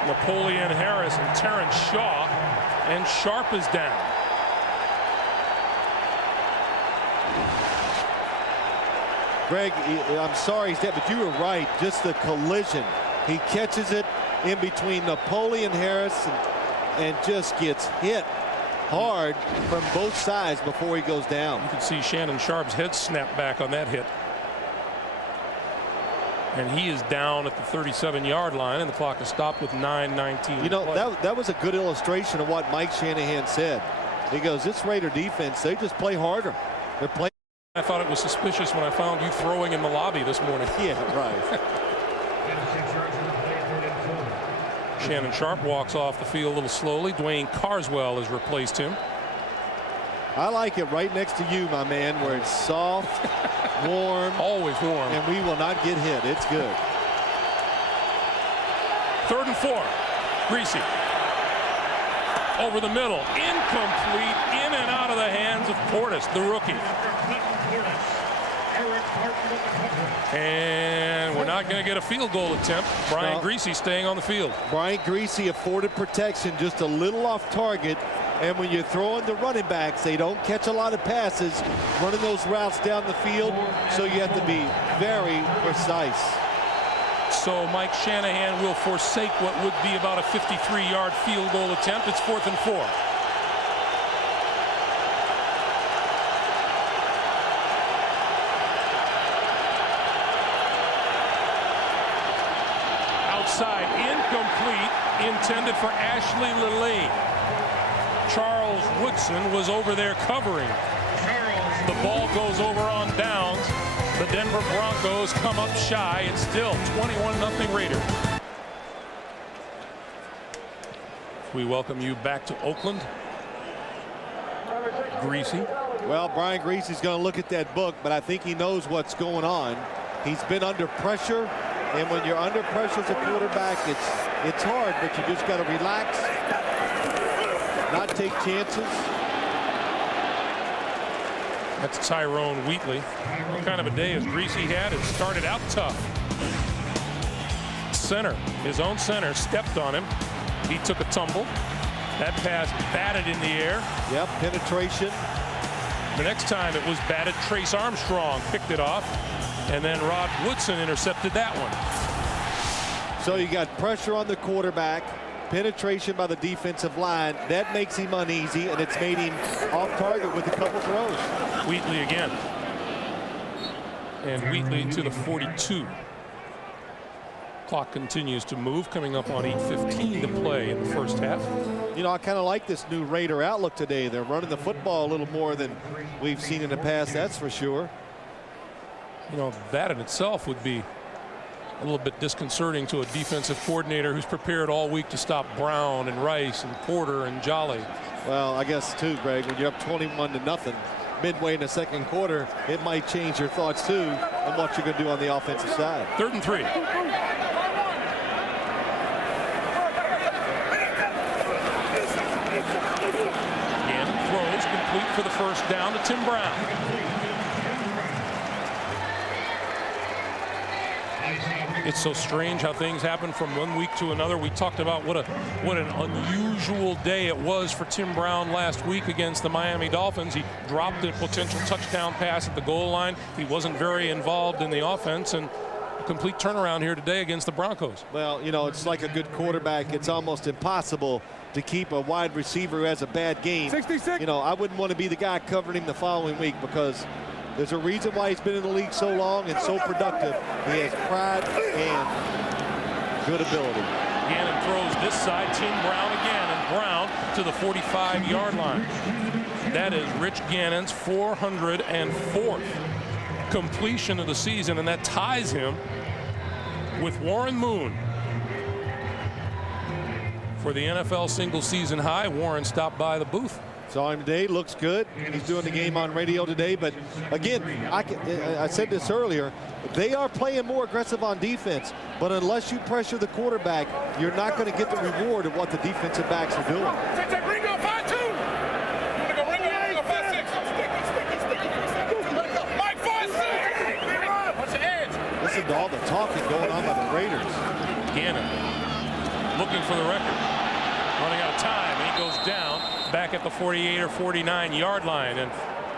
Napoleon Harris and Terrence Shaw, and Sharp is down. Greg, I'm sorry, but you were right. Just the collision. He catches it in between Napoleon Harris and just gets hit hard from both sides before he goes down. You can see Shannon Sharp's head snap back on that hit. And he is down at the 37-yard line, and the clock is stopped with 9:19. You know, that was a good illustration of what Mike Shanahan said. He goes, this Raider defense, they just play harder. They're playing. I thought it was suspicious when I found you throwing in the lobby this morning. Yeah, right. Shannon Sharp walks off the field a little slowly. Dwayne Carswell has replaced him. I like it right next to you, my man, where it's soft, warm. Always warm. And we will not get hit. It's good. 3rd and 4. Greasy. Over the middle. Incomplete. In and out of the hands of Portis, the rookie. And we're not going to get a field goal attempt. Brian Greasy staying on the field. Brian Greasy afforded protection, just a little off target. And when you're throwing the running backs, they don't catch a lot of passes running those routes down the field. So you have to be very precise. So Mike Shanahan will forsake what would be about a 53-yard field goal attempt. It's 4th and 4. Outside, incomplete, intended for Ashley Lilly. Charles Woodson was over there covering. The ball goes over on downs. The Denver Broncos come up shy. It's still 21-0 Raiders. We welcome you back to Oakland. Greasy. Well, Brian Greasy's going to look at that book, but I think he knows what's going on. He's been under pressure, and when you're under pressure as a quarterback, it's hard, but you just got to relax, not take chances. That's Tyrone Wheatley. What kind of a day has Greasy had? It started out tough. Center, his own center, stepped on him. He took a tumble. That pass batted in the air. Yep, penetration. The next time it was batted, Trace Armstrong picked it off, and then Rod Woodson intercepted that one. So you got pressure on the quarterback, penetration by the defensive line. That makes him uneasy, and it's made him off target with a couple throws. Wheatley again. And Wheatley to the 42. Clock continues to move, coming up on 8:15 to play in the first half. You know, I kind of like this new Raider outlook today. They're running the football a little more than we've seen in the past, that's for sure. You know, that in itself would be a little bit disconcerting to a defensive coordinator who's prepared all week to stop Brown and Rice and Porter and Jolly. Well, I guess too, Greg, when you're up 21-0 midway in the second quarter, it might change your thoughts too on what you're going to do on the offensive side. 3rd and 3. for the first down to Tim Brown. It's so strange how things happen from one week to another. We talked about what an unusual day it was for Tim Brown last week against the Miami Dolphins. He dropped a potential touchdown pass at the goal line. He wasn't very involved in the offense, and a complete turnaround here today against the Broncos. Well, you know, it's like a good quarterback. It's almost impossible to keep a wide receiver who has a bad game. 66. You know, I wouldn't want to be the guy covering him the following week, because there's a reason why he's been in the league so long and so productive. He has pride and good ability. Gannon throws this side. Tim Brown again, and Brown to the 45-yard line. That is Rich Gannon's 404th completion of the season, and that ties him with Warren Moon for the NFL single season high. Warren stopped by the booth. Saw him today, looks good. He's doing the game on radio today, but again, I said this earlier, they are playing more aggressive on defense, but unless you pressure the quarterback, you're not going to get the reward of what the defensive backs are doing. Listen to all the talking going on by the Raiders. Gannon looking for the record, running out of time, and he goes down back at the 48 or 49-yard line and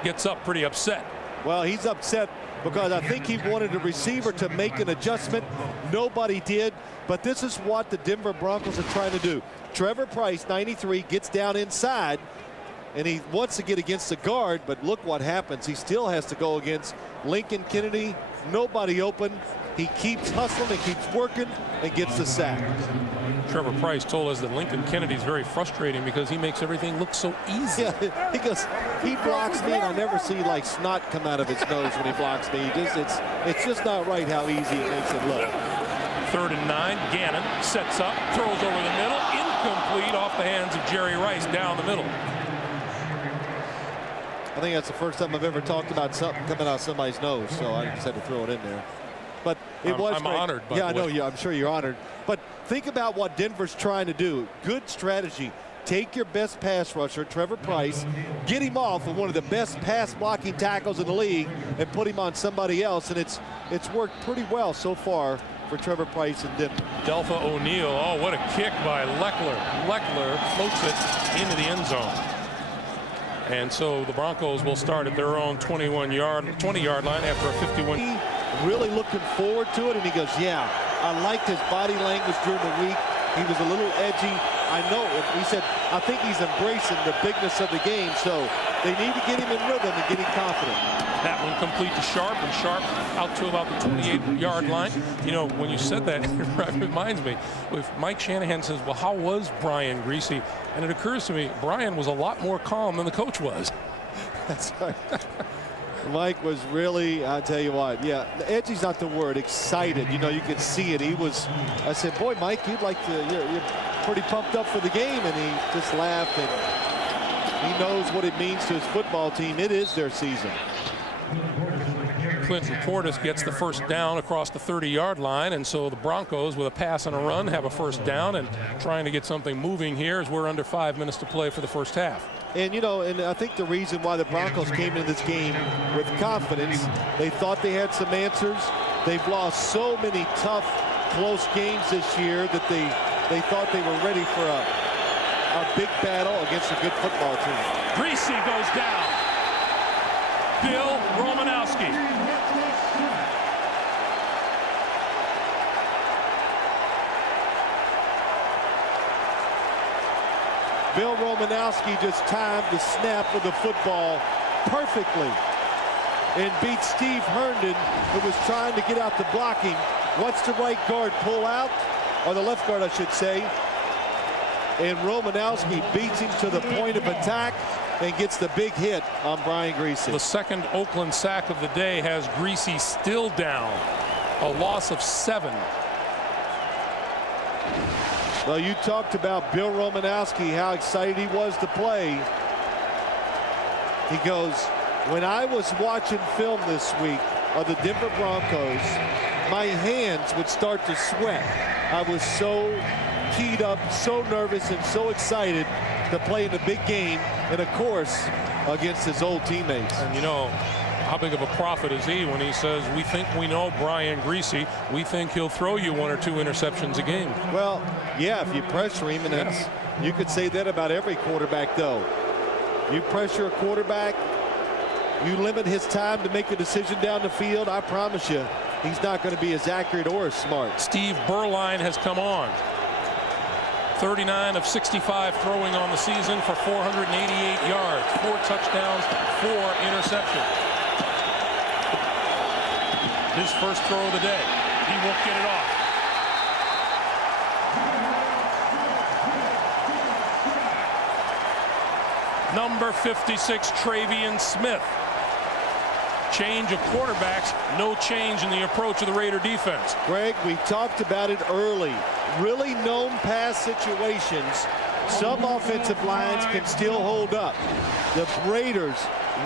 gets up pretty upset. Well, he's upset because I think he wanted a receiver to make an adjustment. Nobody did, but this is what the Denver Broncos are trying to do. Trevor Price, 93, gets down inside, and he wants to get against the guard, but look what happens. He still has to go against Lincoln Kennedy. Nobody open. He keeps hustling and keeps working and gets the sack. Trevor Price told us that Lincoln Kennedy is very frustrating because he makes everything look so easy. Yeah, he goes, he blocks me, and I never see like snot come out of his nose when he blocks me. It's just not right how easy it makes it look. 3rd and 9. Gannon sets up, throws over the middle, incomplete, off the hands of Jerry Rice down the middle. I think that's the first time I've ever talked about something coming out of somebody's nose, so I just had to throw it in there. But it was I'm great. honored. Yeah, I know. Yeah, I'm sure you're honored. But think about what Denver's trying to do. Good strategy. Take your best pass rusher, Trevor Price, get him off of one of the best pass blocking tackles in the league, and put him on somebody else. And it's worked pretty well so far for Trevor Price and Denver. Delpha O'Neal. Oh, what a kick by Leckler. Leckler floats it into the end zone. And so the Broncos will start at their own 20-yard line after a 51. Really looking forward to it, and he goes, yeah, I liked his body language during the week. He was a little edgy. I know. He said, I think he's embracing the bigness of the game, so they need to get him in rhythm and get him confident. That one complete to Sharp, and Sharp out to about the 28-yard line. You know, when you said that, it reminds me, if Mike Shanahan says, well, how was Brian Greasy? And it occurs to me, Brian was a lot more calm than the coach was. That's right. Mike was really, I'll tell you what, yeah, edgy's not the word, excited. You know, you could see it. He was, I said, boy, Mike, you'd like to, you're pretty pumped up for the game. And he just laughed, and he knows what it means to his football team. It is their season. Clinton Portis gets the first down across the 30-yard line, and so the Broncos, with a pass and a run, have a first down and trying to get something moving here as we're under 5 minutes to play for the first half. And, you know, and I think the reason why the Broncos came into this game with confidence, they thought they had some answers. They've lost so many tough, close games this year that they thought they were ready for a big battle against a good football team. Greasy goes down. Bill Romanowski. Bill Romanowski just timed the snap of the football perfectly and beat Steve Herndon, who was trying to get out the blocking. What's the right guard pull out? Or the left guard, I should say. And Romanowski beats him to the point of attack and gets the big hit on Brian Greasy. The second Oakland sack of the day has Greasy still down. A loss of 7. Well, you talked about Bill Romanowski, how excited he was to play. He goes, when I was watching film this week of the Denver Broncos, my hands would start to sweat. I was so keyed up, so nervous, and so excited to play in the big game. And of course, against his old teammates. And you know, how big of a prophet is he when he says, we think we know Brian Greasy. We think he'll throw you 1 or 2 interceptions a game. Well, yeah, if you pressure him, and that's, you could say that about every quarterback, though. You pressure a quarterback, you limit his time to make a decision down the field, I promise you, he's not going to be as accurate or as smart. Steve Berline has come on. 39 of 65 throwing on the season for 488 yards, 4 touchdowns, 4 interceptions. His first throw of the day. He won't get it off. Number 56, Travion Smith. Change of quarterbacks, no change in the approach of the Raider defense. Greg, we talked about it early. Really known pass situations, some offensive lines can still hold up. The Raiders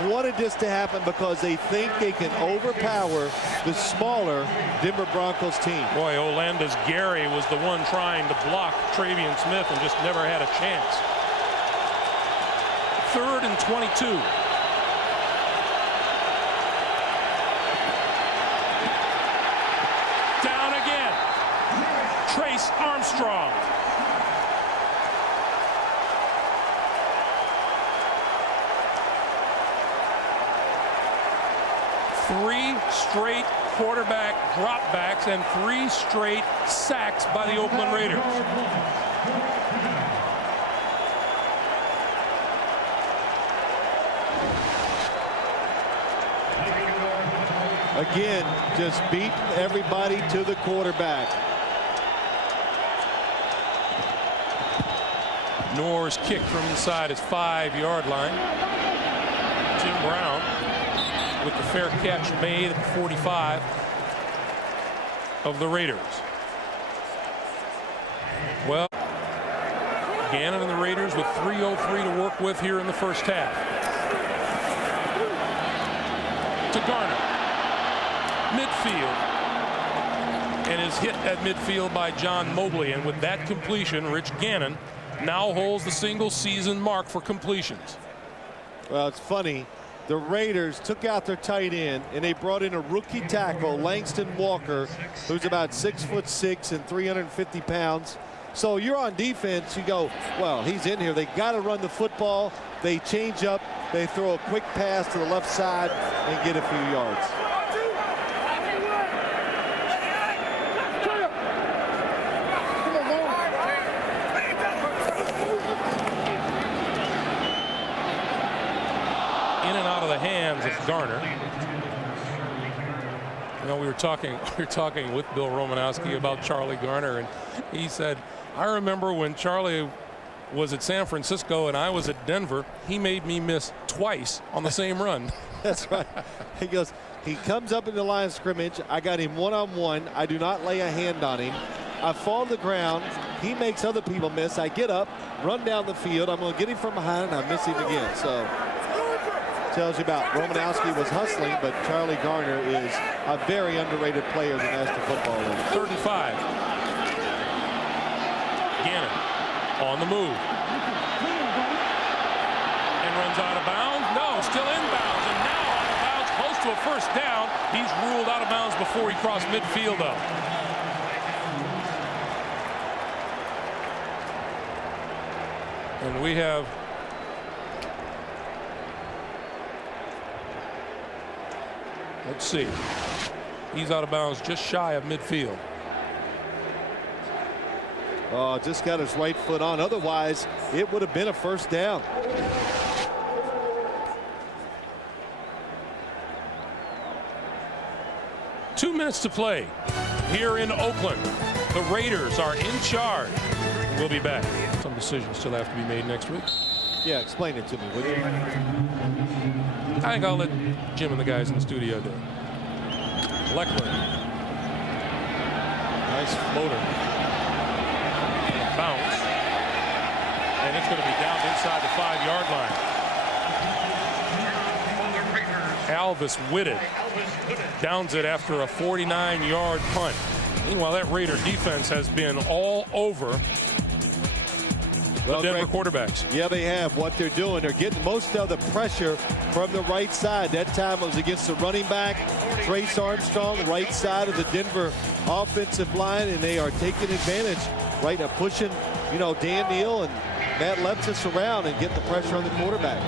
wanted this to happen because they think they can overpower the smaller Denver Broncos team. Boy, Olandis Gary was the one trying to block Travion Smith and just never had a chance. 3rd and 22. Down again. Trace Armstrong. Three straight quarterback dropbacks and 3 straight sacks by the Oakland Raiders. Again, just beating everybody to the quarterback. Nor's kick from inside his 5-yard line. Jim Brown with the fair catch made at the 45 of the Raiders. Well, Gannon and the Raiders with 3:03 to work with here in the first half. To Garner. Midfield. And is hit at midfield by John Mobley. And with that completion, Rich Gannon now holds the single season mark for completions. Well, it's funny. The Raiders took out their tight end and they brought in a rookie tackle, Langston Walker, who's about 6'6" and 350 pounds. So you're on defense, you go, well, he's in here. They got to run the football. They change up. They throw a quick pass to the left side and get a few yards. Hands of Garner. You know, we were talking with Bill Romanowski about Charlie Garner, and he said, I remember when Charlie was at San Francisco and I was at Denver, he made me miss twice on the same run. That's right. He goes, he comes up in the line of scrimmage. I got him one-on-one. I do not lay a hand on him. I fall to the ground. He makes other people miss. I get up, run down the field. I'm going to get him from behind, and I miss him again. So tells you about Romanowski was hustling, but Charlie Garner is a very underrated player in the National Football League. 3rd and 5. Gannon on the move. And runs out of bounds. No, still inbounds. And now out of bounds, close to a first down. He's ruled out of bounds before he crossed midfield, though. And we have let's see. He's out of bounds just shy of midfield. Oh, just got his right foot on. Otherwise, it would have been a first down. Two minutes to play here in Oakland. The Raiders are in charge. We'll be back. Some decisions still have to be made next week. Yeah, explain it to me, would you? I think I'll let Jim and the guys in the studio do it. Leckler. Nice floater. Bounce. And it's going to be down inside the 5-yard line. Alvis Whitted downs it after a 49-yard punt. Meanwhile, that Raider defense has been all over the Denver Greg, quarterbacks. Yeah, they have. What they're doing, they're getting most of the pressure from the right side. That time it was against the running back, Trace Armstrong, right side of the Denver offensive line, and they are taking advantage, right, of pushing, you know, Dan Neal and Matt Lepsis around and getting the pressure on the quarterback.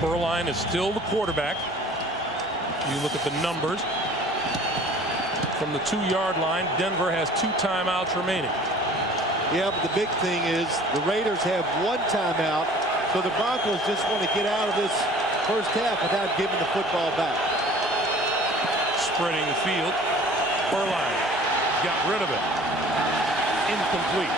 Berline is still the quarterback. You look at the numbers. From the 2-yard line, Denver has 2 timeouts remaining. Yeah, but the big thing is the Raiders have 1 timeout, so the Broncos just want to get out of this first half without giving the football back. Spreading the field. Berline got rid of it. Incomplete.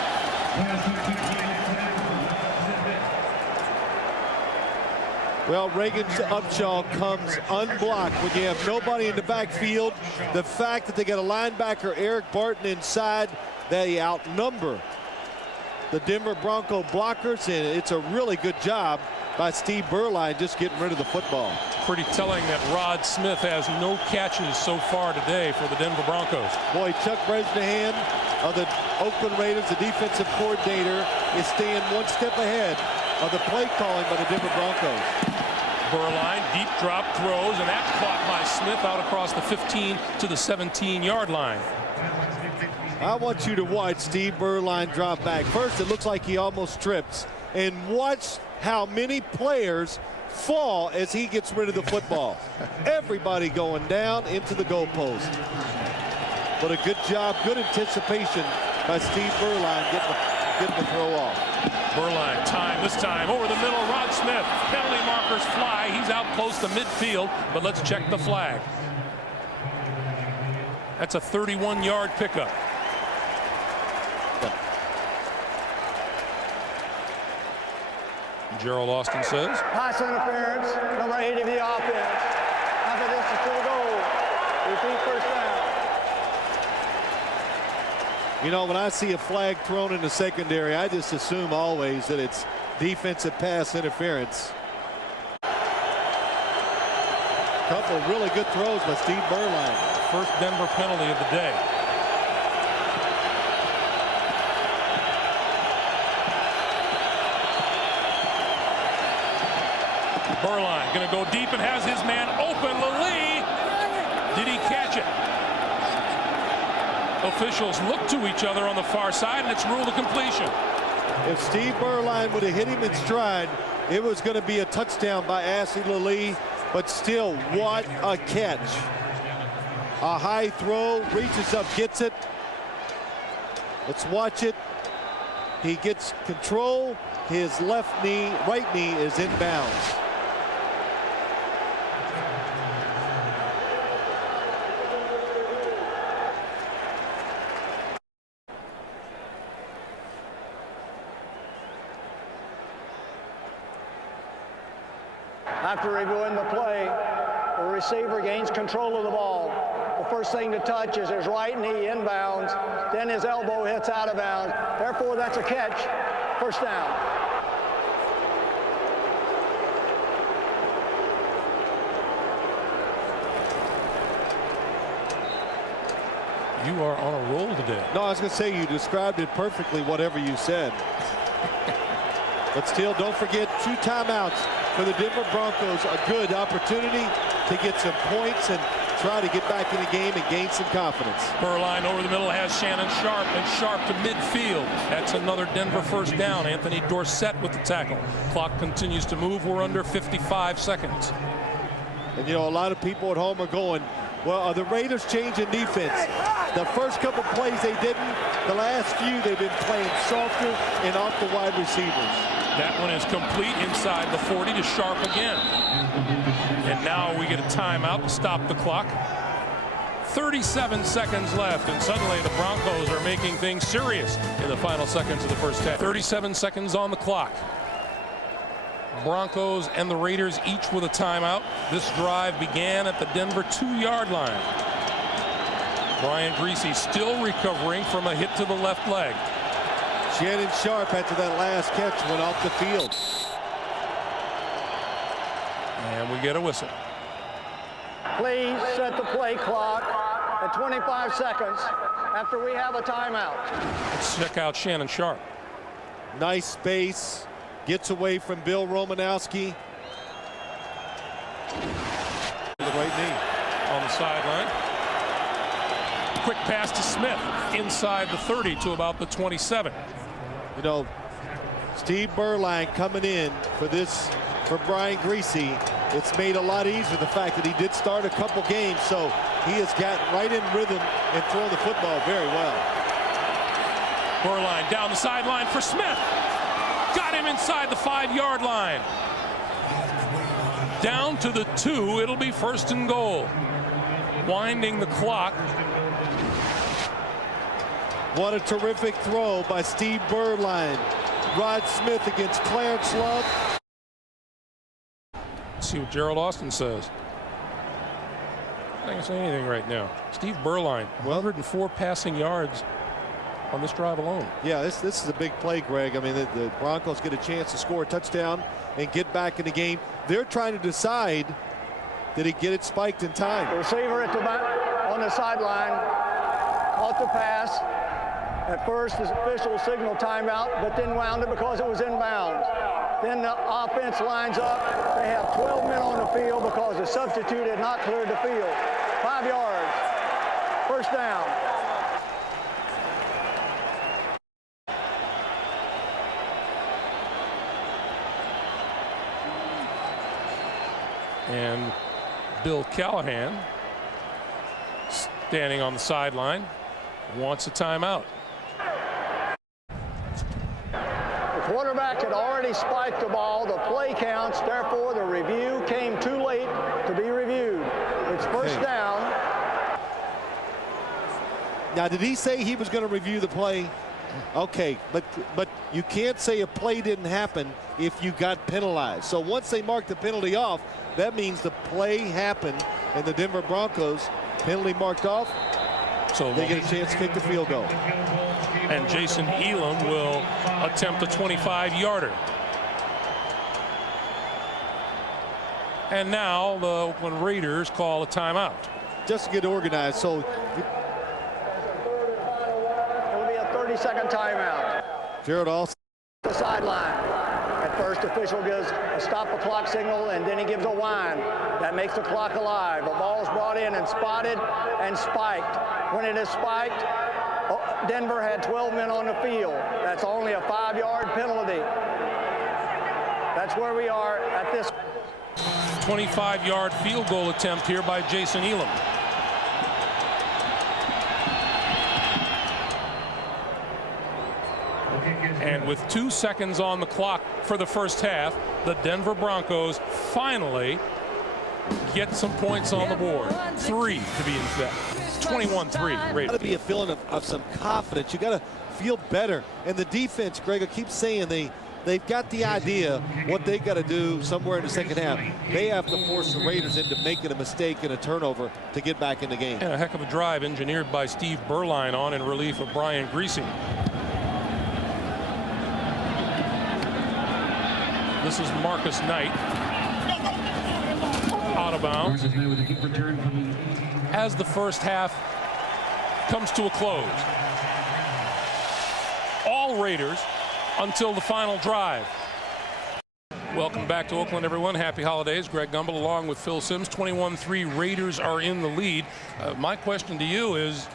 Well, Reagan Upshaw comes unblocked when you have nobody in the backfield. The fact that they got a linebacker, Eric Barton, inside, they outnumber the Denver Bronco blockers, and it's a really good job by Steve Berline just getting rid of the football. Pretty telling that Rod Smith has no catches so far today for the Denver Broncos. Boy, Chuck Bresnahan of the Oakland Raiders, the defensive coordinator, is staying 1 step ahead of the play calling by the Denver Broncos. Berline, deep drop throws, and that caught by Smith out across the 15 to the 17-yard line. I want you to watch Steve Berline drop back. First, it looks like he almost trips, and watch how many players fall as he gets rid of the football. Everybody going down into the goalpost. But a good job, good anticipation by Steve Berline getting the throw off. Berline, time this time over the middle. Rod Smith, penalty markers fly. He's out close to midfield, but let's check the flag. That's a 31-yard pickup. Gerald Austin says. Pass interference, number 8 of the offense. Half a distance to the goal. Repeat first down. You know, when I see a flag thrown in the secondary, I just assume always that it's defensive pass interference. Couple of really good throws by Steve Berline. First Denver penalty of the day. Berline going to go deep and has his man open. Lallee, did he catch it? Officials look to each other on the far side, and it's ruled a completion. If Steve Berline would have hit him in stride, it was going to be a touchdown by Ashley Lallee. But still, what a catch. A high throw, reaches up, gets it. Let's watch it. He gets control. His left knee, right knee is in bounds. After reviewing the play, the receiver gains control of the ball. The first thing to touch is his right knee inbounds, then his elbow hits out of bounds. Therefore, that's a catch. First down. You are on a roll today. No, I was going to say you described it perfectly, whatever you said. But still, don't forget 2 timeouts for the Denver Broncos. A good opportunity to get some points and try to get back in the game and gain some confidence. Berline over the middle has Shannon Sharp, and Sharp to midfield. That's another Denver first down. Anthony Dorsett with the tackle. Clock continues to move. We're under 55 seconds. And, you know, a lot of people at home are going, well, are the Raiders changing defense? The first couple plays they didn't. The last few they've been playing softer and off the wide receivers. That one is complete inside the 40 to Sharp again. And now we get a timeout to stop the clock. 37 seconds left, and suddenly the Broncos are making things serious in the final seconds of the first half. 37 seconds on the clock. Broncos and the Raiders each with a timeout. This drive began at the Denver 2-yard line. Brian Greasy still recovering from a hit to the left leg. Shannon Sharp, after that last catch, went off the field. And we get a whistle. Please set the play clock at 25 seconds after we have a timeout. Let's check out Shannon Sharp. Nice space. Gets away from Bill Romanowski. The right knee. On the sideline. Quick pass to Smith inside the 30 to about the 27. You know, Steve Berline coming in for Brian Griese. It's made a lot easier the fact that he did start a couple games, so he has gotten right in rhythm and thrown the football very well. Berline down the sideline for Smith. Got him inside the 5-yard line. Down to the 2. It'll be 1st and goal. Winding the clock. What a terrific throw by Steve Berline. Rod Smith against Clarence Love. Let's see what Gerald Austin says. I can't say anything right now. Steve Berline, 104 passing yards on this drive alone. Yeah, this is a big play, Greg. I mean, the Broncos get a chance to score a touchdown and get back in the game. They're trying to decide, did he get it spiked in time? The receiver on the sideline caught the pass. At first, the official signaled timeout, but then wound it because it was inbounds. Then the offense lines up. They have 12 men on the field because the substitute had not cleared the field. 5 yards. 1st down. And Bill Callahan, standing on the sideline, wants a timeout. The quarterback had already spiked the ball. The play counts. Therefore, the review came too late to be reviewed. It's 1st down. Now, did he say he was going to review the play? Okay, but you can't say a play didn't happen if you got penalized. So once they mark the penalty off, that means the play happened, and the Denver Broncos, penalty marked off, so they get a chance to kick the field goal. And Jason Elam will attempt a 25-yarder. And now the Oakland Raiders call a timeout. Just to get organized. So it'll be a 30-second timeout. Gerald Austin. The sideline. At first, official gives a stop the clock signal, and then he gives a whine. That makes the clock alive. The ball's brought in and spotted and spiked. When it is spiked, Denver had 12 men on the field. That's only a 5-yard penalty. That's where we are at this. 25-yard field goal attempt here by Jason Elam. And with 2 seconds on the clock for the 1st half, the Denver Broncos finally get some points on the board. 3 to be exact. 21-3 Raiders. Got to be a feeling of some confidence. You got to feel better. And the defense, Greg, I keep saying they've got the idea what they got to do somewhere in the 2nd half. They have to force the Raiders into making a mistake and a turnover to get back in the game. And a heck of a drive engineered by Steve Berline on in relief of Brian Griese. This is Marcus Knight. Out of bounds. As the 1st half comes to a close. All Raiders until the final drive. Welcome back to Oakland, everyone. Happy holidays. Greg Gumbel along with Phil Simms. 21-3 Raiders are in the lead. My question to you is,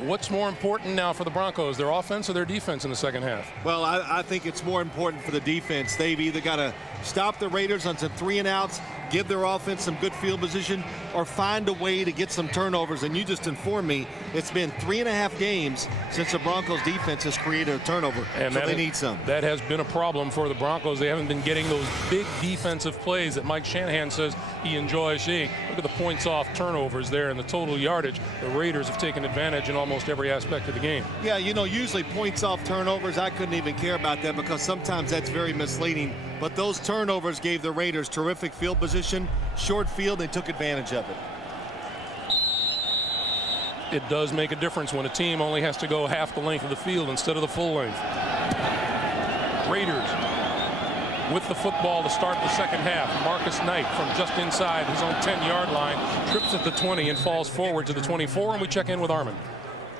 what's more important now for the Broncos, their offense or their defense in the 2nd half? Well, I think it's more important for the defense. They've either got to stop the Raiders on some 3-and-outs, give their offense some good field position, or find a way to get some turnovers. And you just informed me it's been 3.5 games since the Broncos defense has created a turnover, and so they need some. That has been a problem for the Broncos. They haven't been getting those big defensive plays that Mike Shanahan says he enjoys seeing. Look at the points off turnovers there and the total yardage. The Raiders have taken advantage in almost every aspect of the game. Yeah, you know, usually points off turnovers, I couldn't even care about that because sometimes that's very misleading. But those turnovers gave the Raiders terrific field position, short field, they took advantage of it. It does make a difference when a team only has to go half the length of the field instead of the full length. Raiders with the football to start the 2nd half. Marcus Knight from just inside his own 10-yard line trips at the 20 and falls forward to the 24, and we check in with Armin.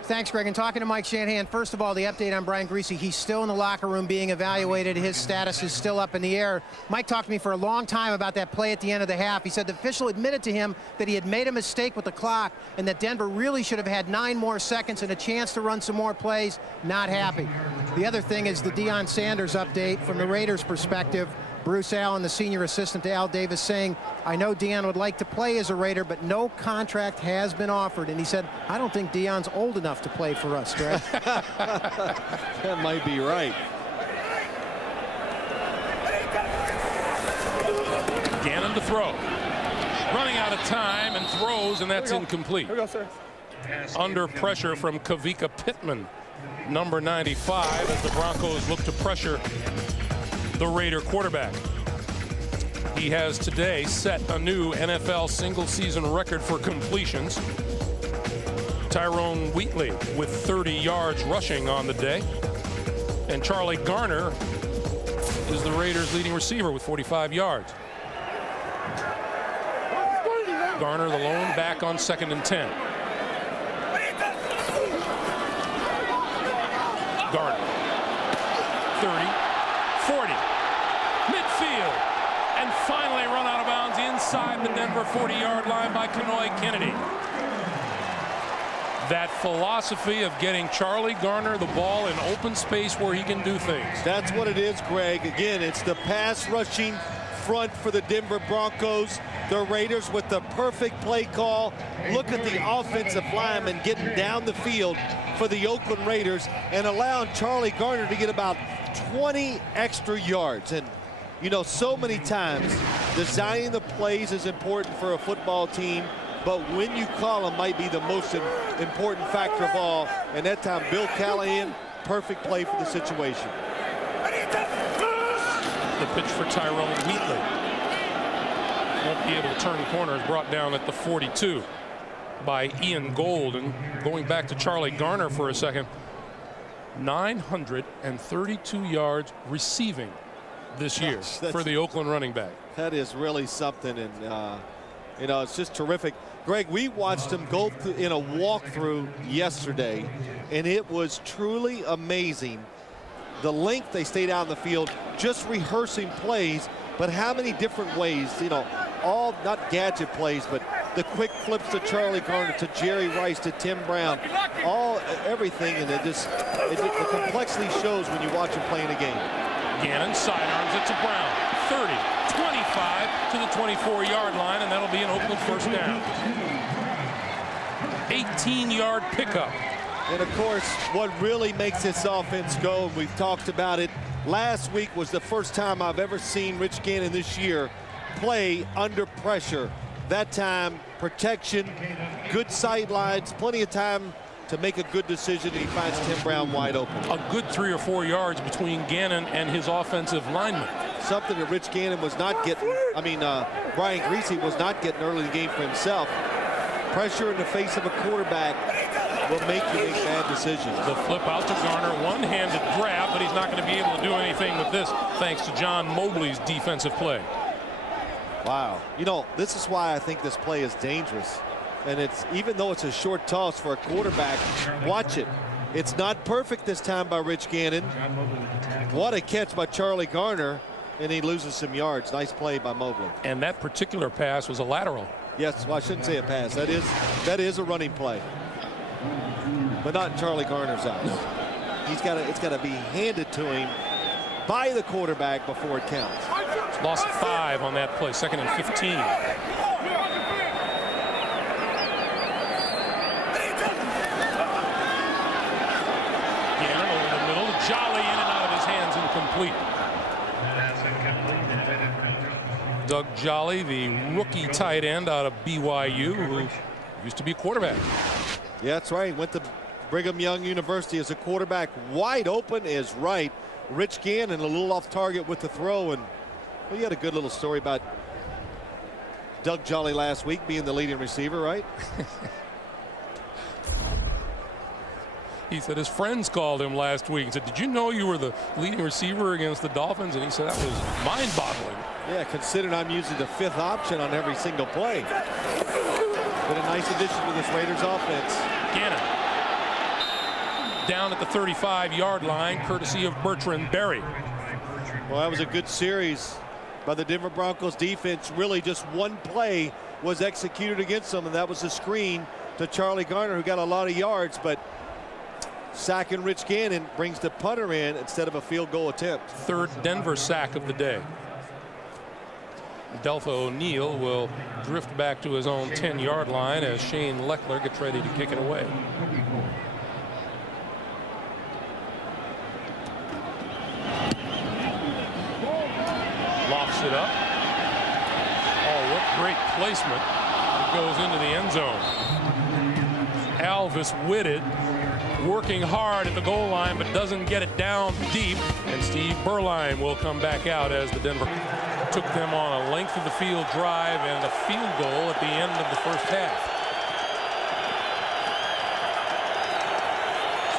Thanks, Greg. And talking to Mike Shanahan, first of all, the update on Brian Griese, he's still in the locker room being evaluated. His status is still up in the air. Mike talked to me for a long time about that play at the end of the half. He said the official admitted to him that he had made a mistake with the clock and that Denver really should have had 9 more seconds and a chance to run some more plays. Not happy. The other thing is the Deion Sanders update from the Raiders' perspective. Bruce Allen, the senior assistant to Al Davis, saying, I know Deion would like to play as a Raider, but no contract has been offered. And he said, I don't think Deion's old enough to play for us, Greg. That might be right. Gannon to throw. Running out of time and throws, and that's incomplete. Here we go, sir. Under pressure from Kavika Pittman, number 95, as the Broncos look to pressure the Raider quarterback. He has today set a new NFL single-season record for completions. Tyrone Wheatley with 30 yards rushing on the day. And Charlie Garner is the Raiders' leading receiver with 45 yards. Garner, the lone back on 2nd and 10. Garner, 30, 40, midfield, and finally run out of bounds inside the Denver 40-yard line by Kenoy Kennedy. That philosophy of getting Charlie Garner the ball in open space where he can do things. That's what it is, Greg. Again, it's the pass rushing front for the Denver Broncos. The Raiders with the perfect play call. Look at the offensive lineman getting down the field for the Oakland Raiders and allowing Charlie Garner to get about 20 extra yards. And, you know, so many times designing the plays is important for a football team, but when you call them might be the most important factor of all. And that time, Bill Callahan, perfect play for the situation. The pitch for Tyrone Wheatley. Won't be able to turn corners, brought down at the 42 by Ian Gold. And going back to Charlie Garner for a second, 932 yards receiving this year for the Oakland running back. That is really something, and you know, it's just terrific. Greg, we watched him go in a walkthrough yesterday, and it was truly amazing the length they stayed out in the field, just rehearsing plays, but how many different ways, you know, all not gadget plays, but the quick flips to Charlie Garner, to Jerry Rice, to Tim Brown, everything, and the complexity shows when you watch him playing a game. Gannon sidearms it to Brown. 30, 25 to the 24-yard line, and that'll be an Oakland first down. 18-yard pickup. And of course, what really makes this offense go, and we've talked about it, last week was the first time I've ever seen Rich Gannon this year play under pressure. That time, protection, good sidelines, plenty of time to make a good decision, and he finds Tim Brown wide open. A good 3 or 4 yards between Gannon and his offensive lineman. Something that Rich Gannon was not getting, Brian Griese was not getting early in the game for himself. Pressure in the face of a quarterback will make you make bad decisions. The flip out to Garner, one-handed grab, but he's not going to be able to do anything with this thanks to John Mobley's defensive play. Wow. You know, this is why I think this play is dangerous. And it's, even though it's a short toss for a quarterback, watch it. It's not perfect this time by Rich Gannon. What a catch by Charlie Garner, and he loses some yards. Nice play by Mobley. And that particular pass was a lateral. Yes, well, I shouldn't say a pass. That is a running play, but not in Charlie Garner's eyes. No. It's got to be handed to him by the quarterback before it counts. Lost 5 on that play, 2nd and 15. Gannon over the middle, Jolly in and out of his hands, incomplete. Doug Jolly, the rookie tight end out of BYU, who used to be a quarterback. Yeah, that's right. Went to Brigham Young University as a quarterback. Wide open is right. Rich Gannon a little off target with the throw, and well, you had a good little story about Doug Jolly last week being the leading receiver, right? He said his friends called him last week and said, did you know you were the leading receiver against the Dolphins? And he said that was mind-boggling. Yeah, considering I'm usually the 5th option on every single play. But a nice addition to this Raiders offense. Gannon down at the 35-yard line, courtesy of Bertrand Berry. Well, that was a good series by the Denver Broncos defense. Really just one play was executed against them, and that was a screen to Charlie Garner, who got a lot of yards, but sacking Rich Gannon brings the punter in instead of a field goal attempt. Third Denver sack of the day. Deltha O'Neal will drift back to his own 10-yard line as Shane Leckler gets ready to kick it away. Lofts it up. Oh, what great placement. It goes into the end zone. Alvis Whitted working hard at the goal line, but doesn't get it down deep. And Steve Berline will come back out as the Denver took them on a length of the field drive and a field goal at the end of the first half.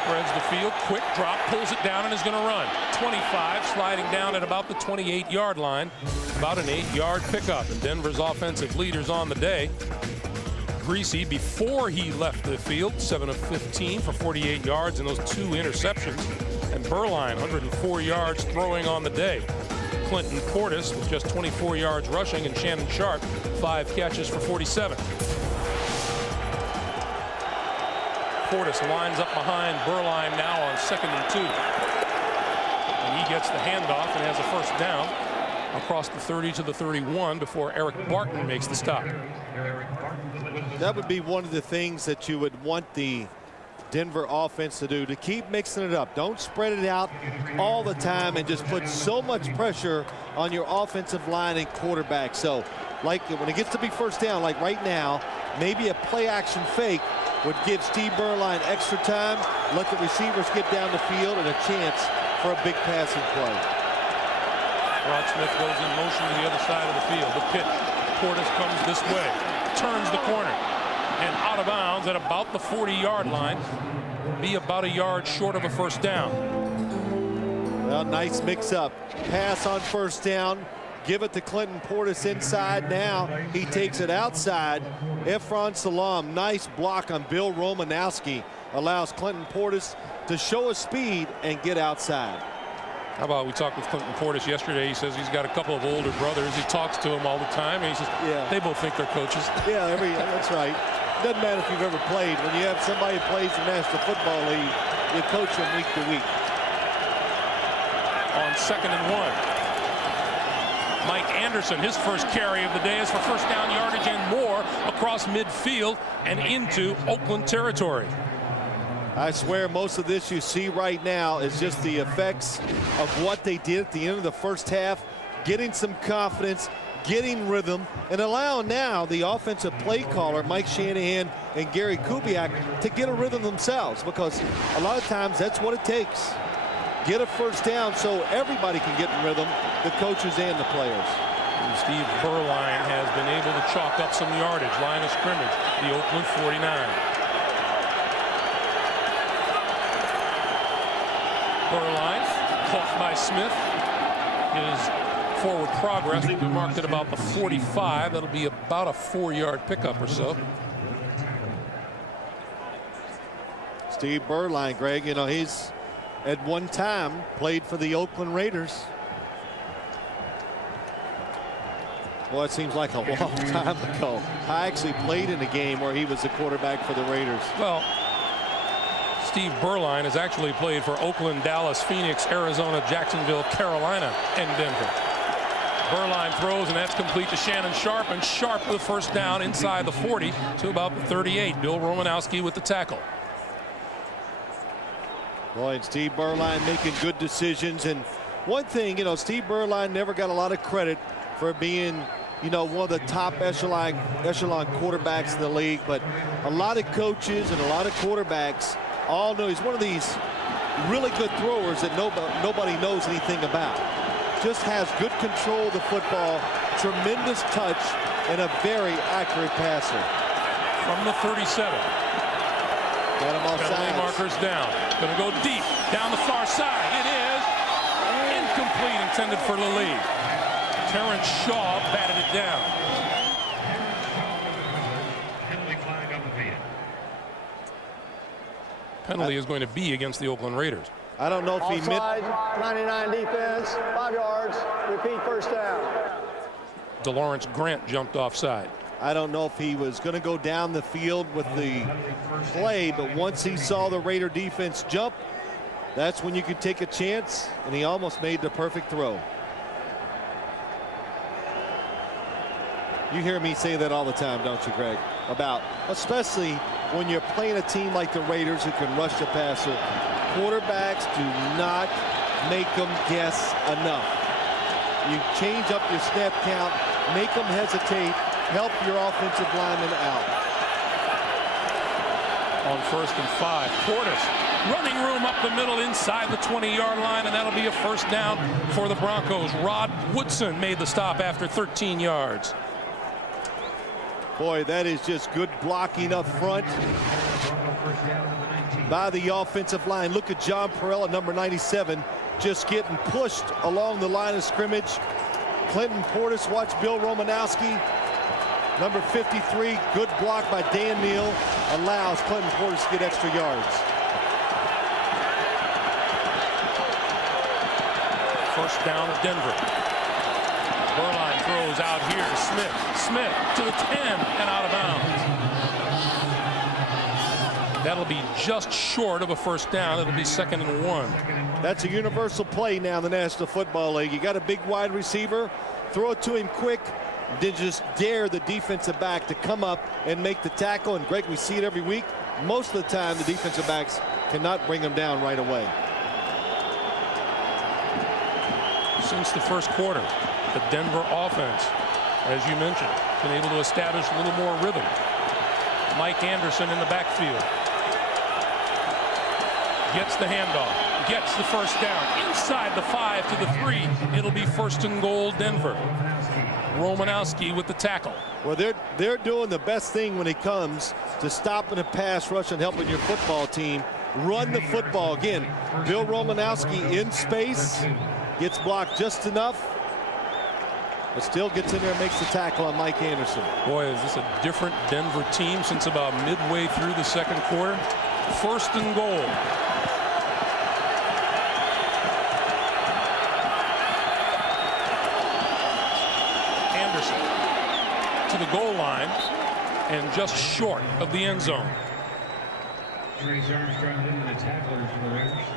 Spreads the field, quick drop, pulls it down, and is going to run. 25, sliding down at about the 28-yard line. About an 8-yard pickup. And Denver's offensive leaders on the day. Greasy, before he left the field, 7 of 15 for 48 yards and those 2 interceptions. And Berline, 104 yards throwing on the day. Clinton Portis with just 24 yards rushing, and Shannon Sharp, 5 catches for 47. Portis lines up behind Berline now on 2nd and 2. And he gets the handoff and has a first down across the 30 to the 31 before Eric Barton makes the stop. That would be one of the things that you would want the Denver offense to do, to keep mixing it up. Don't spread it out all the time and just put so much pressure on your offensive line and quarterback. So, like when it gets to be first down, like right now, maybe a play action fake would give Steve Berline extra time, let the receivers get down the field, and a chance for a big passing play. Rod Smith goes in motion to the other side of the field. The pitch. Portis comes this way, turns the corner, and out of bounds at about the 40-yard line. Be about a yard short of a first down. Well, nice mix-up. Pass on first down. Give it to Clinton Portis inside. Now he takes it outside. Efron Salam, nice block on Bill Romanowski, allows Clinton Portis to show his speed and get outside. How about we talked with Clinton Portis yesterday. He says he's got a couple of older brothers. He talks to them all the time. And he says, yeah, they both think they're coaches. Yeah, that's right. Doesn't matter if you've ever played. When you have somebody who plays in the National Football League, you coach them week to week. On 2nd and 1. Mike Anderson, his first carry of the day is for first down yardage and more across midfield and into Oakland territory. I swear most of this you see right now is just the effects of what they did at the end of the first half, getting some confidence, getting rhythm, and allowing now the offensive play caller, Mike Shanahan and Gary Kubiak, to get a rhythm themselves, because a lot of times that's what it takes. Get a first down so everybody can get in rhythm, the coaches and the players. And Steve Berline has been able to chalk up some yardage. Line of scrimmage, the Oakland 49. Berline caught by Smith. His forward progress will be marked at about the 45. That'll be about a 4-yard pickup or so. Steve Berline, Greg, you know, he's at one time played for the Oakland Raiders. Well, it seems like a long time ago. I actually played in a game where he was the quarterback for the Raiders. Well, Steve Berline has actually played for Oakland, Dallas, Phoenix, Arizona, Jacksonville, Carolina, and Denver. Berline throws, and that's complete to Shannon Sharp, and Sharp with the first down inside the 40 to about the 38. Bill Romanowski with the tackle. Boy, and Steve Berline making good decisions. And one thing, you know, Steve Berline never got a lot of credit for being, you know, one of the top echelon quarterbacks in the league. But a lot of coaches and a lot of quarterbacks all know he's one of these really good throwers that nobody knows anything about. Just has good control of the football, tremendous touch, and a very accurate passer. From the 37. Got him off penalty markers down. Going to go deep down the far side. It is incomplete, intended for Lille. Terrence Shaw batted it down. Penalty flag on the field. penalty is going to be against the Oakland Raiders. I don't know if he meant. Offside, 99 defense, 5 yards, repeat first down. DeLawrence Grant jumped offside. I don't know if he was going to go down the field with the play, but once he saw the Raider defense jump, that's when you could take a chance, and he almost made the perfect throw. You hear me say that all the time, don't you, Greg? About, especially when you're playing a team like the Raiders who can rush the passer. Quarterbacks do not make them guess enough. You change up your snap count, make them hesitate, help your offensive lineman out. On 1st and 5, Portis running room up the middle inside the 20-yard line, and that'll be a first down for the Broncos. Rod Woodson made the stop after 13 yards. Boy, that is just good blocking up front by the offensive line. Look at John Perrella, number 97, just getting pushed along the line of scrimmage. Clinton Portis, watch Bill Romanowski. Number 53, good block by Dan Neal, allows Clinton Portis to get extra yards. First down, Denver. Berline throws out here to Smith. Smith to the 10 and out of bounds. That'll be just short of a first down. It'll be 2nd and 1. That's a universal play now in the National Football League. You got a big wide receiver, throw it to him quick, then just dare the defensive back to come up and make the tackle. And Greg, we see it every week. Most of the time, the defensive backs cannot bring them down right away. Since the first quarter, the Denver offense, as you mentioned, been able to establish a little more rhythm. Mike Anderson in the backfield. Gets the handoff. Gets the first down. Inside the 5 to the 3. It'll be 1st and goal, Denver. Romanowski with the tackle. Well, they're doing the best thing when it comes to stopping a pass rush and helping your football team run the football. Again, Bill Romanowski in space, gets blocked just enough, but still gets in there and makes the tackle on Mike Anderson. Boy, is this a different Denver team since about midway through the second quarter. 1st and goal. Anderson to the goal line and just short of the end zone.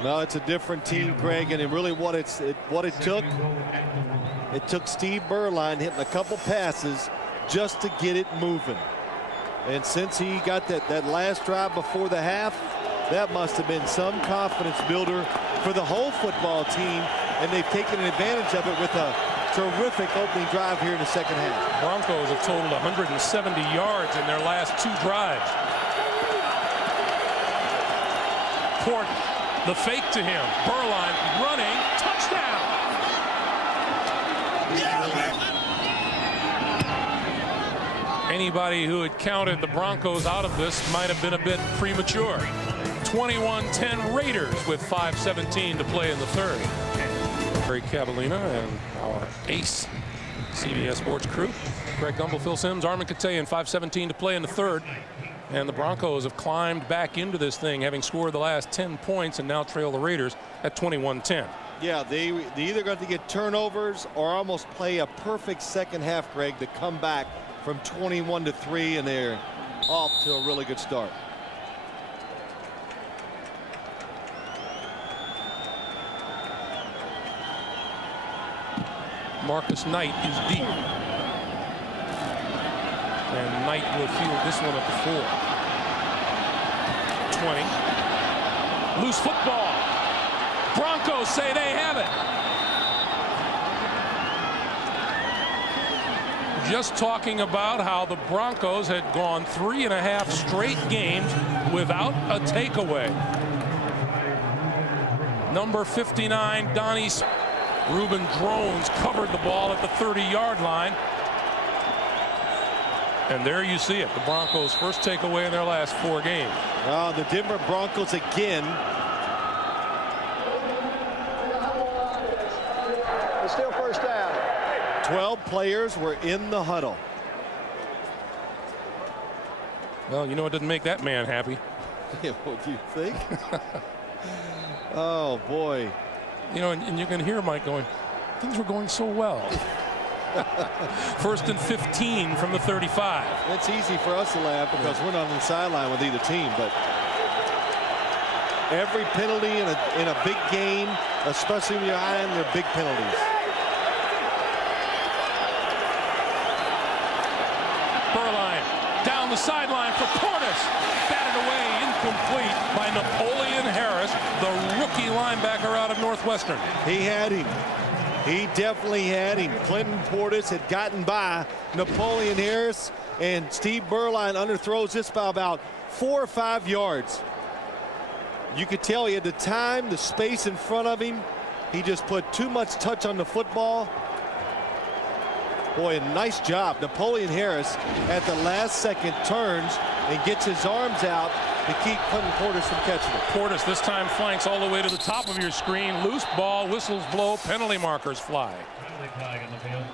No, it's a different team, Greg, and really what it took. It took Steve Berline hitting a couple passes just to get it moving. And since he got that last drive before the half, that must have been some confidence builder for the whole football team, and they've taken advantage of it with a terrific opening drive here in the second half. Broncos have totaled 170 yards in their last 2 drives. Port, the fake to him. Berline running, touchdown. Anybody who had counted the Broncos out of this might have been a bit premature. 21-10 Raiders with 5:17 to play in the third. Barry Cavallina and our ace CBS Sports crew. Greg Gumbel, Phil Simms, Armin Katayan, 5:17 to play in the third. And the Broncos have climbed back into this thing, having scored the last 10 points and now trail the Raiders at 21-10. Yeah, they either got to get turnovers or almost play a perfect second half, Greg, to come back from 21-3, and they're off to a really good start. Marcus Knight is deep. And Knight will field this one at the 4. 20. Loose football. Broncos say they have it. Just talking about how the Broncos had gone 3.5 straight games without a takeaway. Number 59, Donnie Reuben Drones covered the ball at the 30-yard line. And there you see it. The Broncos' first takeaway in their last 4 games. The Denver Broncos again. It's still first down. 12 players were in the huddle. Well, you know it doesn't make that man happy. Yeah, what do you think? Oh, boy. You know, and you can hear Mike going, things were going so well. 1st and 15 from the 35. It's easy for us to laugh because we're not on the sideline with either team, but every penalty in a big game, especially when you're eyeing their big penalties. Burline down the sideline for Portis. Batted away, incomplete by Napoleon Harris, the rookie linebacker out of Northwestern. He had him. He definitely had him. Clinton Portis had gotten by Napoleon Harris, and Steve Burline underthrows this by about 4 or 5 yards. You could tell he had the time, the space in front of him. He just put too much touch on the football. Boy, a nice job. Napoleon Harris at the last second turns and gets his arms out to keep Clinton Portis from catching it. Portis this time flanks all the way to the top of your screen. Loose ball, whistles blow, penalty markers fly. Penalty flag on the field.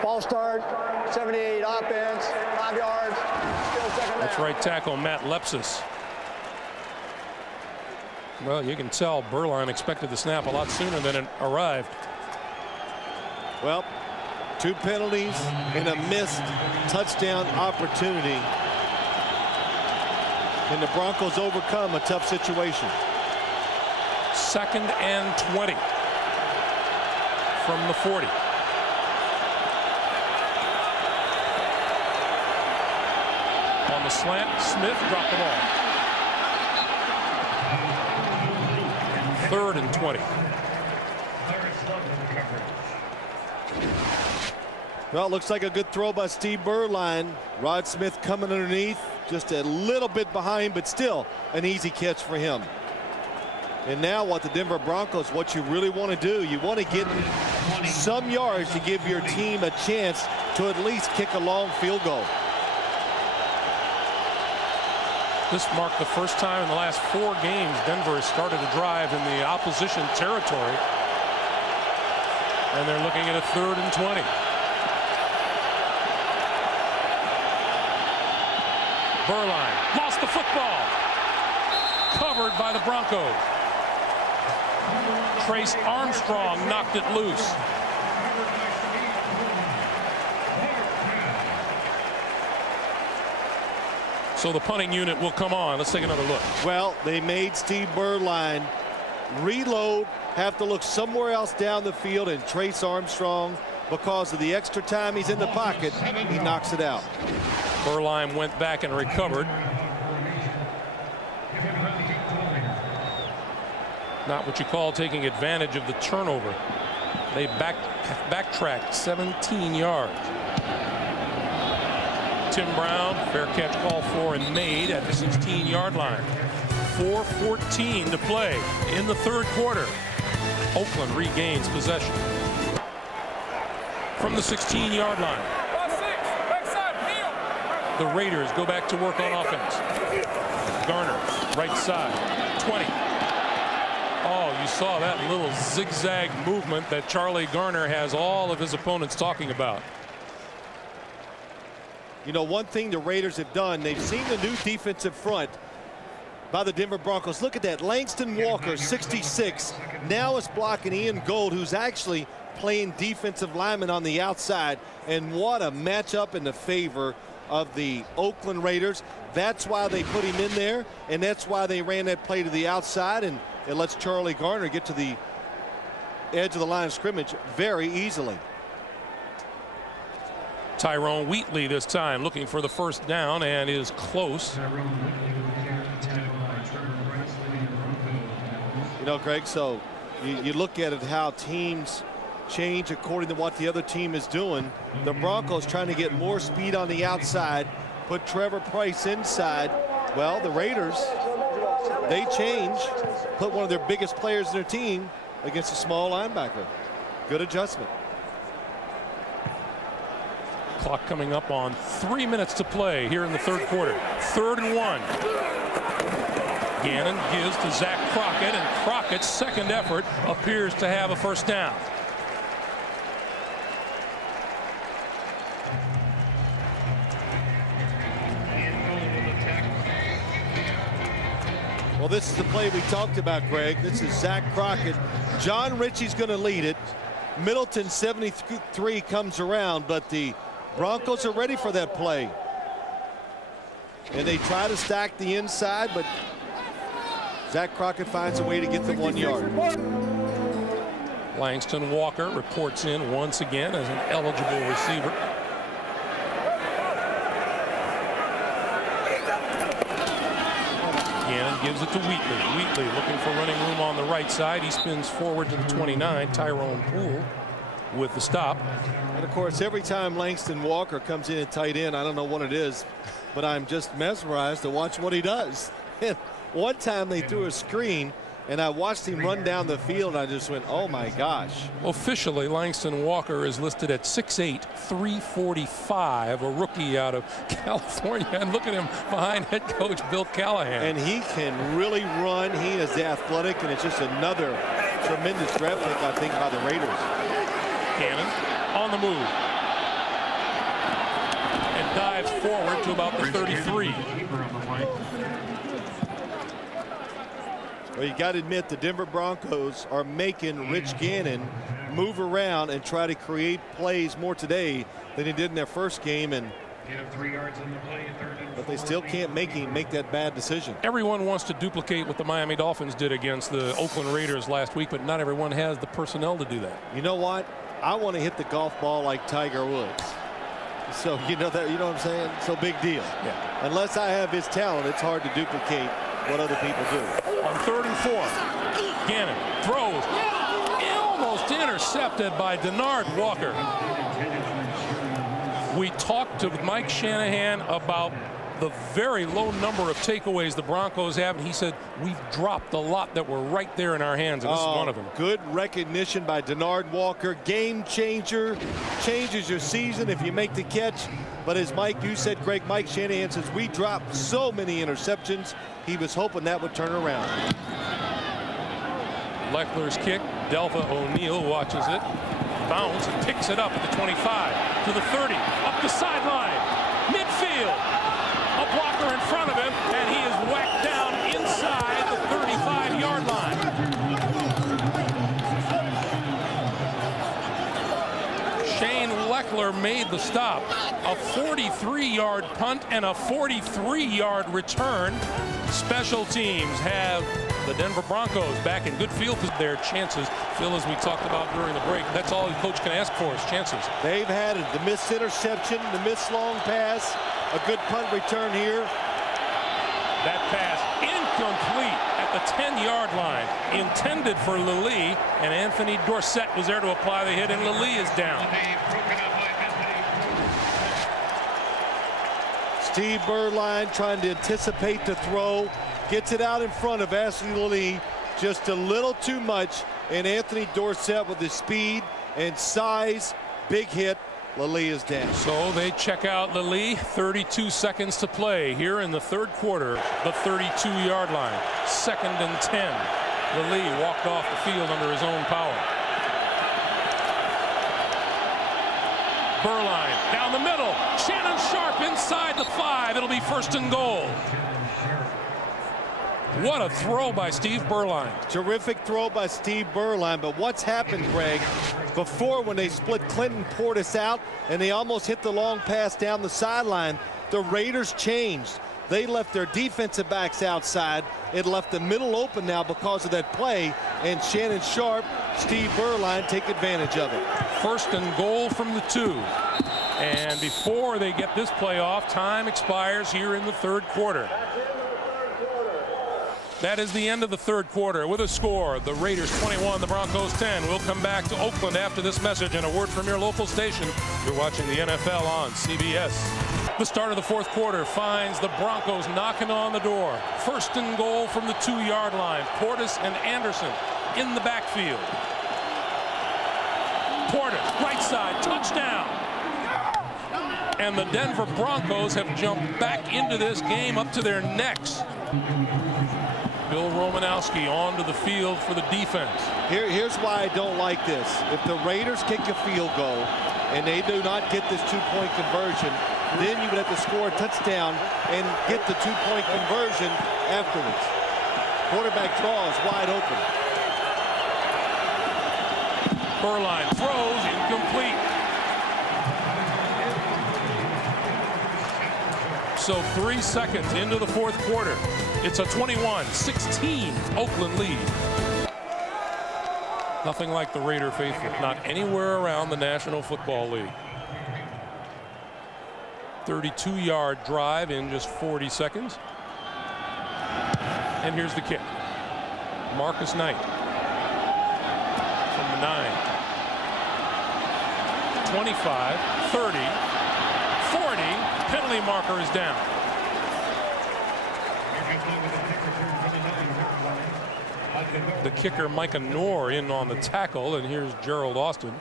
False start, 78 offense, 5 yards, still second down. That's right tackle Matt Lepsis. Well, you can tell Burline expected the snap a lot sooner than it arrived. Well, 2 penalties and a missed touchdown opportunity. Can the Broncos overcome a tough situation? 2nd and 20 from the 40. On the slant, Smith dropped the ball. 3rd and 20. Well, it looks like a good throw by Steve Burline. Rod Smith coming underneath, just a little bit behind, but still an easy catch for him. And now what the Denver Broncos, what you really want to do, you want to get some yards to give your team a chance to at least kick a long field goal. This marked the first time in the last 4 games Denver has started a drive in the opposition territory. And they're looking at a 3rd and 20. Burline lost the football. Covered by the Broncos. Trace Armstrong knocked it loose. So the punting unit will come on. Let's take another look. Well, they made Steve Burline reload, have to look somewhere else down the field, and Trace Armstrong, because of the extra time he's in the pocket, he knocks it out. Burline went back and recovered. Not what you call taking advantage of the turnover. They backtracked 17 yards. Tim Brown, fair catch called for and made at the 16-yard line. 4:14 to play in the 3rd quarter. Oakland regains possession from the 16-yard line. The Raiders go back to work on offense. Garner, right side, 20. Oh, you saw that little zigzag movement that Charlie Garner has all of his opponents talking about. You know, one thing the Raiders have done, they've seen the new defensive front by the Denver Broncos. Look at that. Langston Walker, 66, now is blocking Ian Gold, who's actually playing defensive lineman on the outside. And what a matchup in the favor of the Oakland Raiders. That's why they put him in there, and that's why they ran that play to the outside, and it lets Charlie Garner get to the edge of the line of scrimmage very easily. Tyrone Wheatley this time looking for the first down and is close. You know, Greg, so you look at it how teams change according to what the other team is doing. The Broncos trying to get more speed on the outside, put Trevor Price inside. Well, the Raiders, they change, put one of their biggest players in their team against a small linebacker. Good adjustment. Clock coming up on 3 minutes to play here in the 3rd quarter. 3rd and 1. Gannon gives to Zach Crockett, and Crockett's second effort appears to have a first down. Well, this is the play we talked about, Greg. This is Zach Crockett. John Ritchie's going to lead it. Middleton, 73, comes around, but the Broncos are ready for that play. And they try to stack the inside, but Zach Crockett finds a way to get the 1 yard. Langston Walker reports in once again as an eligible receiver. Gannon gives it to Wheatley. Wheatley looking for running room on the right side. He spins forward to the 29. Tyrone Poole with the stop. And of course, every time Langston Walker comes in at tight end, I don't know what it is, but I'm just mesmerized to watch what he does. And one time they threw a screen, and I watched him run down the field, and I just went, oh my gosh. Officially, Langston Walker is listed at 6'8", 345, a rookie out of California. And look at him behind head coach Bill Callahan. And he can really run. He is athletic, and it's just another tremendous draft pick, I think, by the Raiders. Gannon on the move. And dives forward to about the 33. Well, you got to admit the Denver Broncos are making Rich Gannon move around and try to create plays more today than he did in their first game, and but they still can't make him make that bad decision. Everyone wants to duplicate what the Miami Dolphins did against the Oakland Raiders last week, but not everyone has the personnel to do that. You know what? I want to hit the golf ball like Tiger Woods. So you know what I'm saying? So big deal. Yeah. Unless I have his talent, it's hard to duplicate what other people do. On 3rd and 4, Gannon throws, almost intercepted by Denard Walker. We talked to Mike Shanahan about the very low number of takeaways the Broncos have, and he said we've dropped a lot that were right there in our hands, and this is one of them. Good recognition by Denard Walker. Game changer, changes your season if you make the catch. But as Mike, you said, Greg, Mike Shanahan says we dropped so many interceptions. He was hoping that would turn around. Leckler's kick. Delva O'Neal watches it. Bounce and picks it up at the 25 to the 30, up the sideline, midfield. A blocker in front of him, and he is whacked down inside the 35-yard line. Shane Leckler made the stop. A 43-yard punt and a 43-yard return. Special teams have the Denver Broncos back in good field position. Their chances, Phil, as we talked about during the break, that's all the coach can ask for is chances. They've had it, the missed interception, the missed long pass, a good punt return here. That pass incomplete at the 10-yard line, intended for Lilly, and Anthony Dorsett was there to apply the hit, and Lilly is down. Steve Berline trying to anticipate the throw, gets it out in front of Ashley Lilly, just a little too much, and Anthony Dorsett with his speed and size, big hit. Lilly is down. So they check out Lilly. 32 seconds to play here in the 3rd quarter. The 32-yard line. 2nd and 10. Lilly walked off the field under his own power. Berline down the middle. Shannon Sharp inside the 5. It'll be 1st and goal. What a throw by Steve Berline. Terrific throw by Steve Berline. But what's happened, Greg, before when they split Clinton Portis out and they almost hit the long pass down the sideline, the Raiders changed. They left their defensive backs outside. It left the middle open now because of that play. And Shannon Sharp, Steve Berline take advantage of it. 1st and goal from the 2. And before they get this play off, time expires here in the 3rd quarter. That is the end of the 3rd quarter with a score. The Raiders 21, the Broncos 10. We'll come back to Oakland after this message and a word from your local station. You're watching the NFL on CBS. The start of the 4th quarter finds the Broncos knocking on the door. 1st and goal from the 2-yard line. Portis and Anderson in the backfield. Portis, right side, touchdown. And the Denver Broncos have jumped back into this game up to their necks. Bill Romanowski onto the field for the defense. Here's why I don't like this. If the Raiders kick a field goal and they do not get this 2-point conversion, then you would have to score a touchdown and get the 2-point conversion afterwards. Quarterback draw is wide open. Burline throws, incomplete. So 3 seconds into the fourth quarter. It's a 21-16 Oakland lead. Nothing like the Raider faithful, not anywhere around the National Football League. 32-yard drive in just 40 seconds. And here's the kick. Marcus Knight from the 9. 25, 30, 40. Penalty marker is down. The kicker, Micah Noor, in on the tackle, and here's Gerald Austin.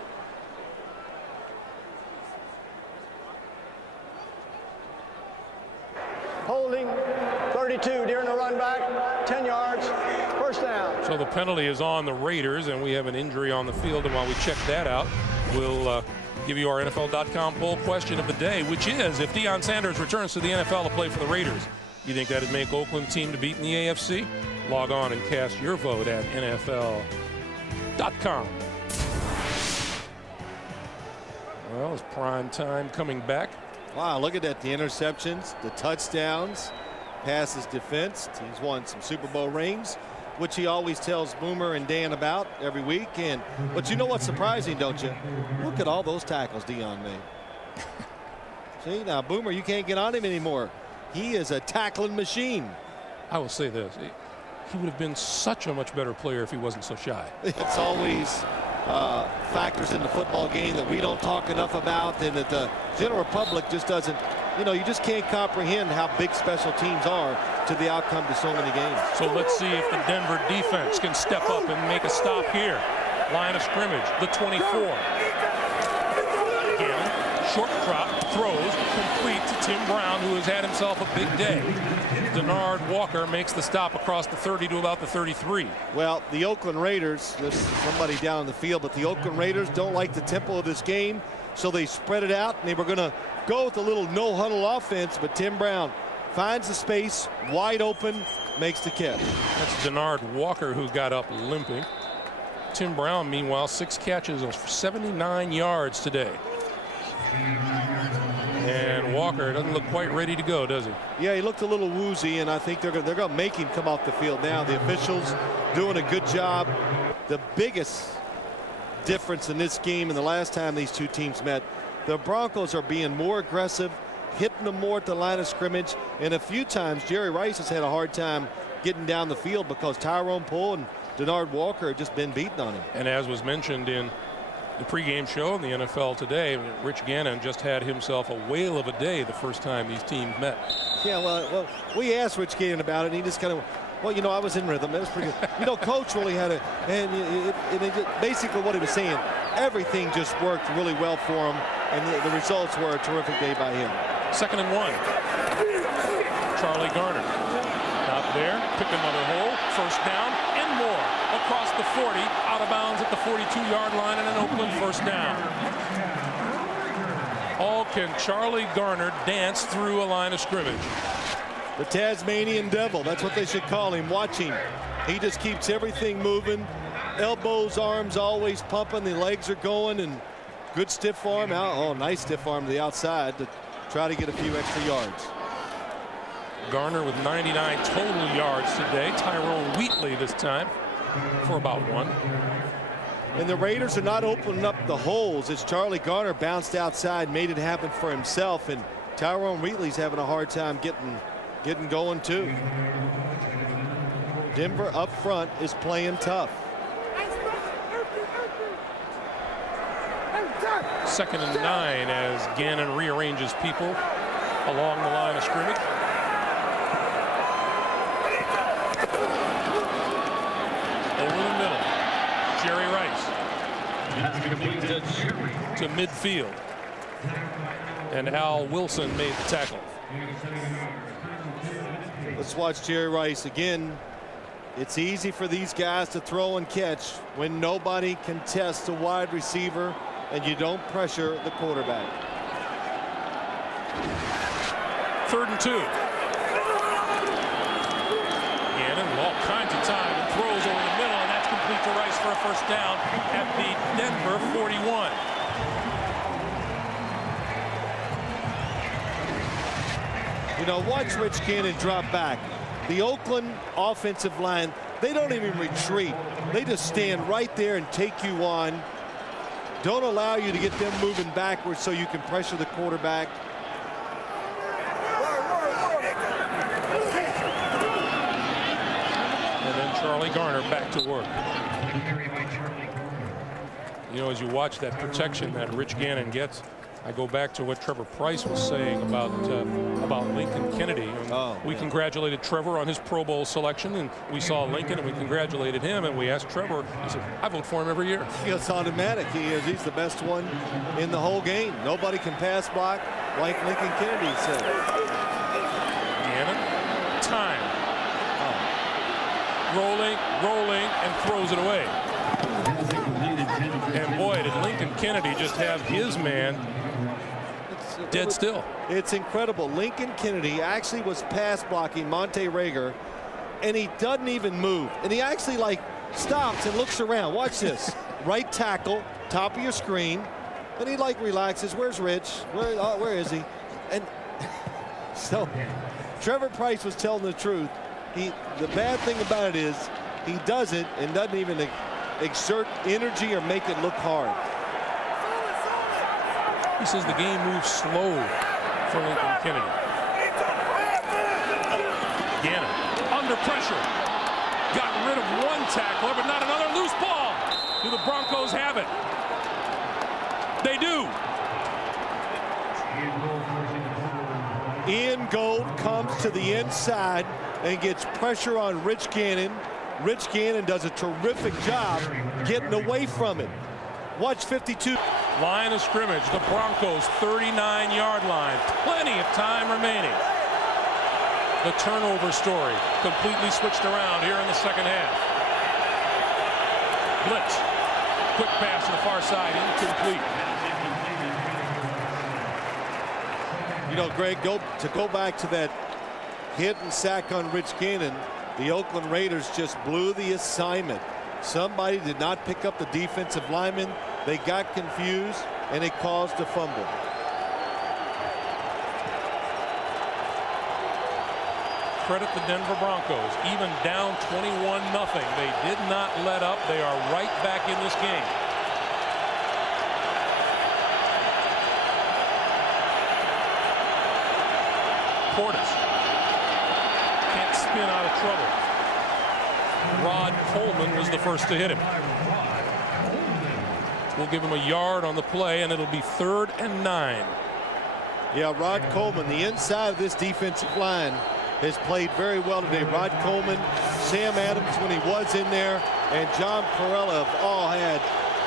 Holding, 32 during the run back, 10 yards, first down. So the penalty is on the Raiders, and we have an injury on the field. And while we check that out, we'll give you our NFL.com poll question of the day, which is, if Deion Sanders returns to the NFL to play for the Raiders, you think that would make Oakland team to beat in the AFC? Log on and cast your vote at NFL.com. Well, it's prime time coming back. Wow, look at that. The interceptions, the touchdowns, passes defense. He's won some Super Bowl rings, which he always tells Boomer and Dan about every week. But you know what's surprising, don't you? Look at all those tackles Deion made. See, now, Boomer, you can't get on him anymore. He is a tackling machine. I will say this. He would have been such a much better player if he wasn't so shy. It's always factors in the football game that we don't talk enough about, and that the general public just doesn't, you just can't comprehend how big special teams are to the outcome to so many games. So let's see if the Denver defense can step up and make a stop here. Line of scrimmage, the 24. Again, short drop, throws, complete to Tim Brown, who has had himself a big day. Denard Walker makes the stop across the 30 to about the 33. Well, the Oakland Raiders, there's somebody down on the field, but the Oakland Raiders don't like the tempo of this game, so they spread it out, and they were going to go with a little no-huddle offense, but Tim Brown finds the space, wide open, makes the catch. That's Denard Walker, who got up limping. Tim Brown, meanwhile, 6 catches for 79 yards today. And Walker doesn't look quite ready to go, does he? Yeah, he looked a little woozy, and I think they're going to make him come off the field now. The officials doing a good job. The biggest difference in this game and the last time these two teams met, the Broncos are being more aggressive, hitting them more at the line of scrimmage, and a few times Jerry Rice has had a hard time getting down the field because Tyrone Poole and Denard Walker have just been beating on him. And as was mentioned in the pregame show in the NFL today, Rich Gannon just had himself a whale of a day the first time these teams met. Yeah, well, we asked Rich Gannon about it, and he just kind of, I was in rhythm. It was pretty good. Coach really had basically what he was saying, everything just worked really well for him, and the results were a terrific day by him. 2nd and 1. Charlie Garner. Not there. Pick another hole. First down and more. Across the 40, out of bounds at the 42-yard line, and an Oakland first down. Oh, can Charlie Garner dance through a line of scrimmage? The Tasmanian Devil, that's what they should call him. Watch him. He just keeps everything moving. Elbows, arms always pumping. The legs are going, and good stiff arm. Oh, nice stiff arm to the outside to try to get a few extra yards. Garner with 99 total yards today. Tyrone Wheatley this time for about 1. And the Raiders are not opening up the holes. As Charlie Garner bounced outside, made it happen for himself, and Tyrone Wheatley's having a hard time getting going too. Denver up front is playing tough. 2nd and 9 as Gannon rearranges people along the line of scrimmage. Over the middle, Jerry Rice to midfield, and Al Wilson made the tackle. Let's watch Jerry Rice again. It's easy for these guys to throw and catch when nobody can test a wide receiver and you don't pressure the quarterback. 3rd and 2. Gannon, all kinds of Rice for a first down at the Denver 41. You know, watch Rich Gannon drop back. The Oakland offensive line, they don't even retreat. They just stand right there and take you on. Don't allow you to get them moving backwards so you can pressure the quarterback. And then Charlie Garner back to work. You know, as you watch that protection that Rich Gannon gets, I go back to what Trevor Price was saying about Lincoln Kennedy. We congratulated Trevor on his Pro Bowl selection, and we saw Lincoln and we congratulated him, and we asked Trevor. He said, "I vote for him every year." It's automatic. He's the best one in the whole game. Nobody can pass block like Lincoln Kennedy said. Gannon, time. Rolling, and throws it away. And boy, did Lincoln Kennedy just have his man dead still. It's incredible. Lincoln Kennedy actually was pass blocking Monte Rager, and he doesn't even move. And he actually stops and looks around. Watch this. Right tackle, top of your screen. And he relaxes. Where's Rich? Where is he? And so Trevor Price was telling the truth. The bad thing about it is he does it and doesn't even exert energy or make it look hard. He says the game moves slow for Lincoln Kennedy. Gannon under pressure. Got rid of one tackler, but not another. Loose ball. Do the Broncos have it? They do. Ian Gold comes to the inside and gets pressure on Rich Gannon. Rich Gannon does a terrific job getting away from it. Watch 52. Line of scrimmage, the Broncos 39-yard line. Plenty of time remaining. The turnover story completely switched around here in the second half. Blitz. Quick pass to the far side, incomplete. You know, Greg, to go back to that hit and sack on Rich Gannon, the Oakland Raiders just blew the assignment. Somebody did not pick up the defensive lineman. They got confused, and it caused a fumble. Credit the Denver Broncos. Even down 21-0. They did not let up. They are right back in this game. Portis can't spin out of trouble. Rod Coleman was the first to hit him. We'll give him a yard on the play, and it'll be 3rd and 9. Yeah, Rod Coleman, the inside of this defensive line, has played very well today. Rod Coleman, Sam Adams when he was in there, and John Perella have all had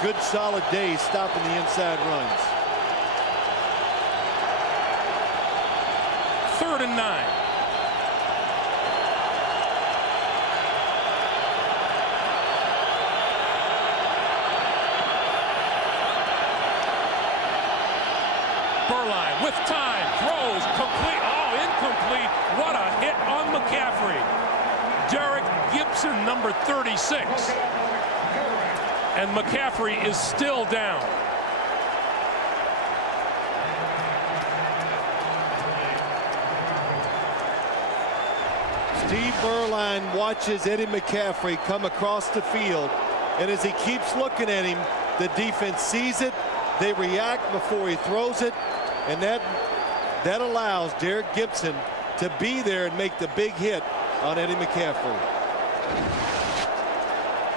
good solid days stopping the inside runs. 3rd and 9. Burline with time, throws, complete, incomplete. What a hit on McCaffrey. Derek Gibson, number 36. And McCaffrey is still down. Steve Burline watches Eddie McCaffrey come across the field, and as he keeps looking at him, the defense sees it. They react before he throws it, and that allows Derek Gibson to be there and make the big hit on Eddie McCaffrey.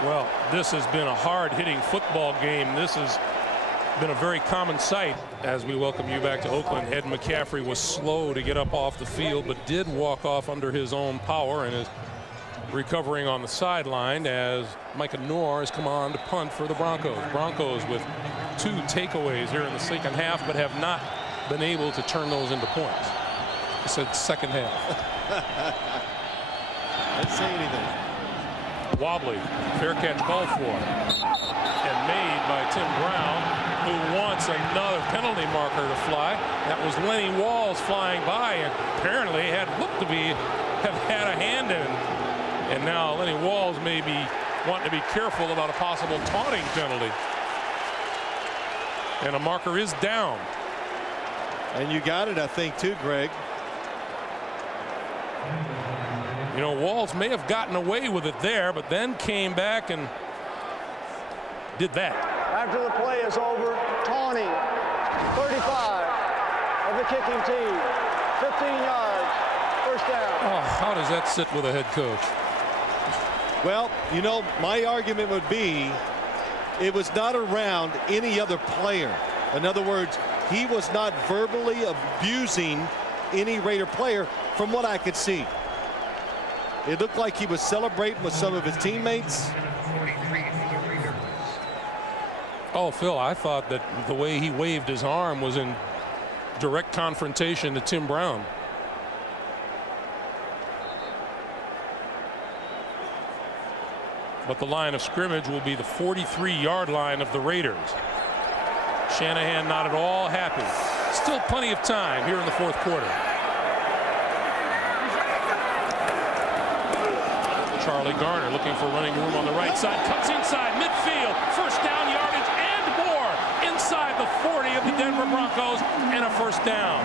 Well, this has been a hard-hitting football game. This has been a very common sight as we welcome you back to Oakland. Ed McCaffrey was slow to get up off the field, but did walk off under his own power and is recovering on the sideline as Micah Noor has come on to punt for the Broncos. Broncos with 2 takeaways here in the second half, but have not been able to turn those into points. I said second half. Didn't say anything. Wobbly, fair catch called for, and made by Tim Brown, who wants another penalty marker to fly. That was Lenny Walls flying by, and apparently had looked to have had a hand in it. And now Lenny Walls may be wanting to be careful about a possible taunting penalty. And a marker is down. And you got it, I think, too, Greg. You know, Walls may have gotten away with it there, but then came back and did that. After the play is over, taunting, 35 of the kicking team, 15 yards, first down. Oh, how does that sit with a head coach? Well, you know, my argument would be it was not around any other player. In other words, he was not verbally abusing any Raider player from what I could see. It looked like he was celebrating with some of his teammates. Oh, Phil, I thought that the way he waved his arm was in direct confrontation to Tim Brown. But the line of scrimmage will be the 43-yard line of the Raiders. Shanahan not at all happy. Still plenty of time here in the fourth quarter. Charlie Garner looking for running room on the right side. Cuts inside midfield. First down yardage and more inside the 40 of the Denver Broncos, and a first down.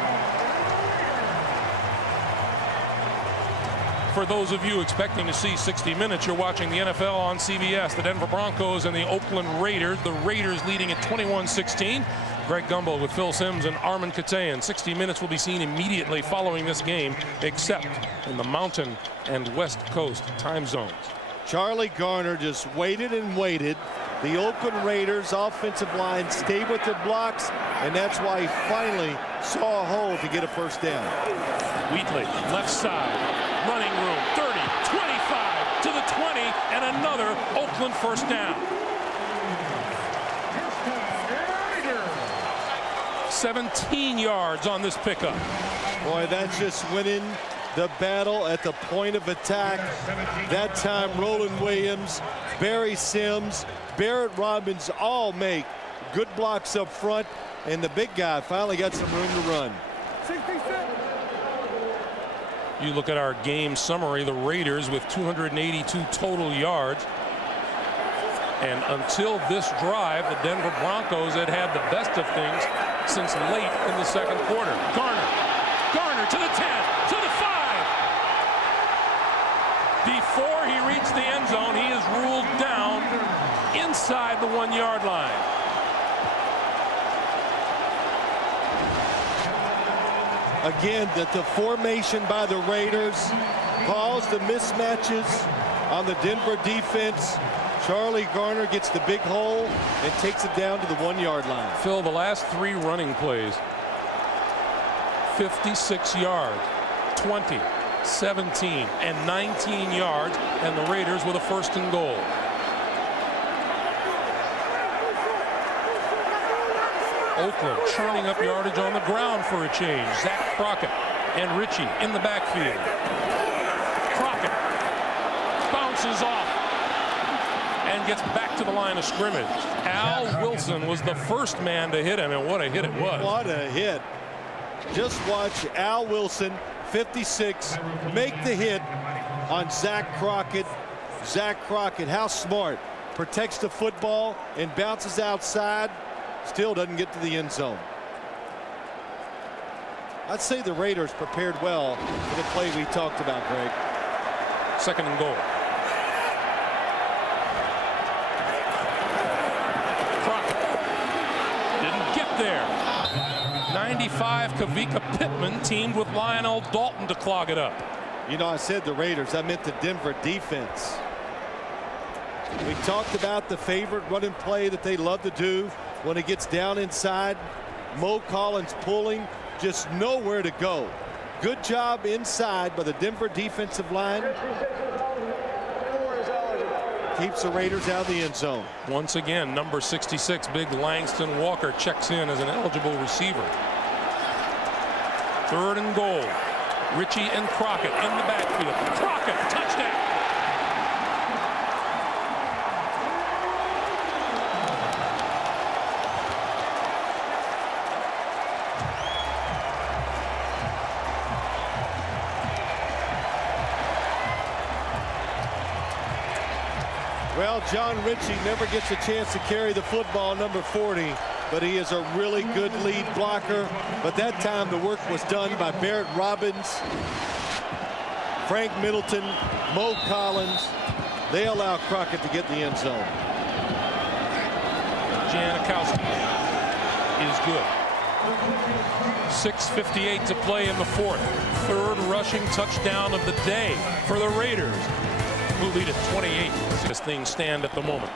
For those of you expecting to see 60 minutes, you're watching the NFL on CBS. The Denver Broncos and the Oakland Raiders. The Raiders leading at 21-16. Greg Gumbel with Phil Simms and Armin Katayan. 60 minutes will be seen immediately following this game, except in the Mountain and West Coast time zones. Charlie Garner just waited and waited. The Oakland Raiders offensive line stayed with their blocks, and that's why he finally saw a hole to get a first down. Wheatley, left side, running room, 30, 25 to the 20, and another Oakland first down. 17 yards on this pickup. Boy, that's just winning the battle at the point of attack. That time, Roland Williams, Barry Sims, Barrett Robbins all make good blocks up front, and the big guy finally got some room to run. You look at our game summary, the Raiders with 282 total yards. And until this drive, the Denver Broncos had had the best of things since late in the second quarter. Garner to the 10, to the 5. Before he reached the end zone, he is ruled down inside the 1-yard line. Again, that the formation by the Raiders caused the mismatches on the Denver defense. Charlie Garner gets the big hole and takes it down to the 1-yard line. Phil, the last 3 running plays, 56 yards, 20, 17, and 19 yards, and the Raiders with a first and goal. Oakland churning up yardage on the ground for a change. Zach Crockett and Ritchie in the backfield. Crockett bounces off and gets back to the line of scrimmage. Al Wilson was the first man to hit him, and what a hit it was. What a hit. Just watch Al Wilson, 56, make the hit on Zach Crockett. Zach Crockett, how smart. Protects the football and bounces outside. Still doesn't get to the end zone. I'd say the Raiders prepared well for the play we talked about, Greg. Second and goal. There. 95 Kavika Pittman teamed with Lionel Dalton to clog it up. You know, I said the Raiders, I meant the Denver defense. We talked about the favorite running play that they love to do when it gets down inside. Mo Collins pulling, just nowhere to go. Good job inside by the Denver defensive line. Keeps the Raiders out of the end zone. Once again, number 66, big Langston Walker checks in as an eligible receiver. Third and goal. Ritchie and Crockett in the backfield. Crockett, touchdown. Well, John Ritchie never gets a chance to carry the football, number 40, but he is a really good lead blocker. But that time the work was done by Barrett Robbins, Frank Middleton, Mo Collins. They allow Crockett to get in the end zone. Janikowski is good. 6:58 to play in the fourth. Third rushing touchdown of the day for the Raiders, who lead at 28. This thing stand at the moment.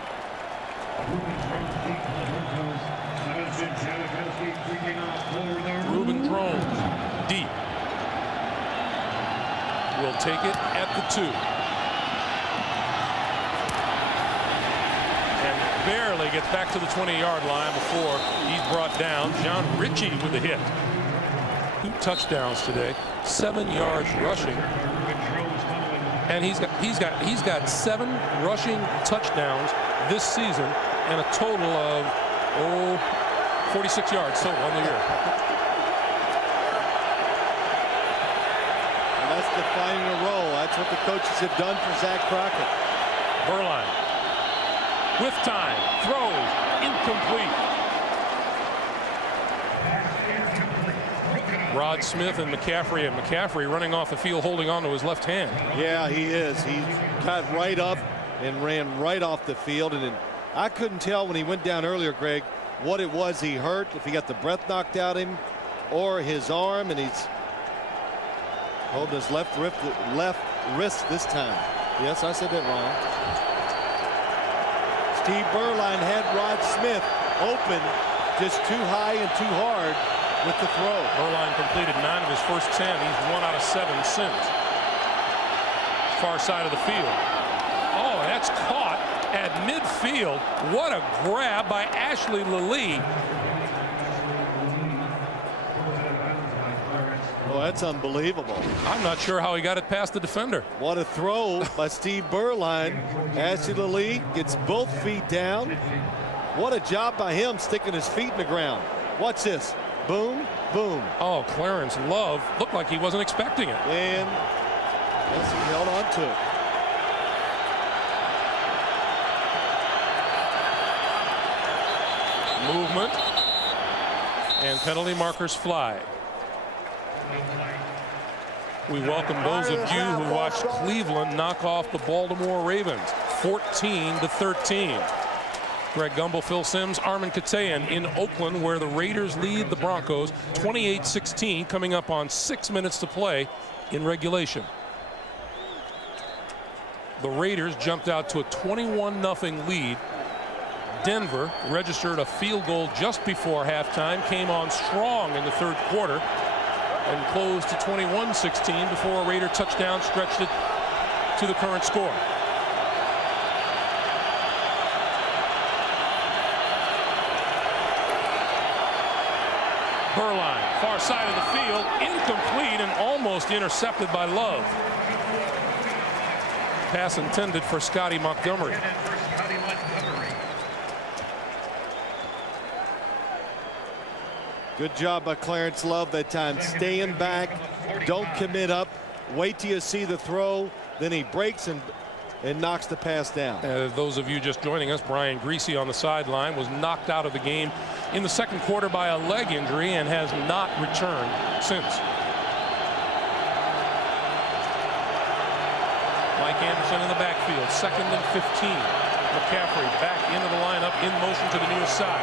Ruben Drones deep. Will take it at the 2. And barely gets back to the 20-yard line before he's brought down. John Ritchie with a hit. 2 touchdowns today, 7 yards rushing. And he's got 7 rushing touchdowns this season and a total of 46 yards total on the year. And that's defining a role. That's what the coaches have done for Zach Crockett. Burline with time, throws, incomplete. Rod Smith and McCaffrey running off the field holding on to his left hand. Yeah, he is. He got right up and ran right off the field. And I couldn't tell when he went down earlier, Greg, what it was he hurt, if he got the breath knocked out of him or his arm, and he's holding his left wrist this time. Yes, I said that wrong. Steve Burline had Rod Smith open just too high and too hard with the throw. Burline completed 9 of his first 10. He's 1 out of 7 since. Far side of the field. Oh, that's caught at midfield. What a grab by Ashley Lilly. Oh, that's unbelievable. I'm not sure how he got it past the defender. What a throw by Steve Burline. Ashley Lilly gets both feet down. What a job by him sticking his feet in the ground. Watch this. Boom, boom. Oh, Clarence Love looked like he wasn't expecting it. And yes, he held on to it. Movement. And penalty markers fly. We welcome those of you who watched Cleveland knock off the Baltimore Ravens 14-13. Greg Gumbel, Phil Simms, Armin Katayan in Oakland, where the Raiders lead the Broncos 28-16, coming up on 6 minutes to play in regulation. The Raiders jumped out to a 21-0 lead. Denver registered a field goal just before halftime, came on strong in the third quarter, and closed to 21-16 before a Raider touchdown stretched it to the current score. Burline, far side of the field, incomplete and almost intercepted by Love. Pass intended for Scotty Montgomery. Good job by Clarence Love that time, staying back, don't commit up, wait till you see the throw, then he breaks and knocks the pass down. Those of you just joining us, Brian Greasy on the sideline was knocked out of the game in the second quarter by a leg injury and has not returned since. Mike Anderson in the backfield, 2nd and 15. McCaffrey back into the lineup, in motion to the near side.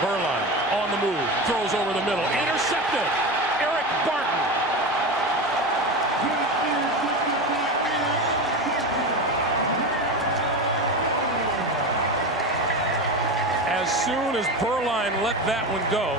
Burline on the move, throws over the middle, intercepted. Eric Barton. As soon as Burline let that one go,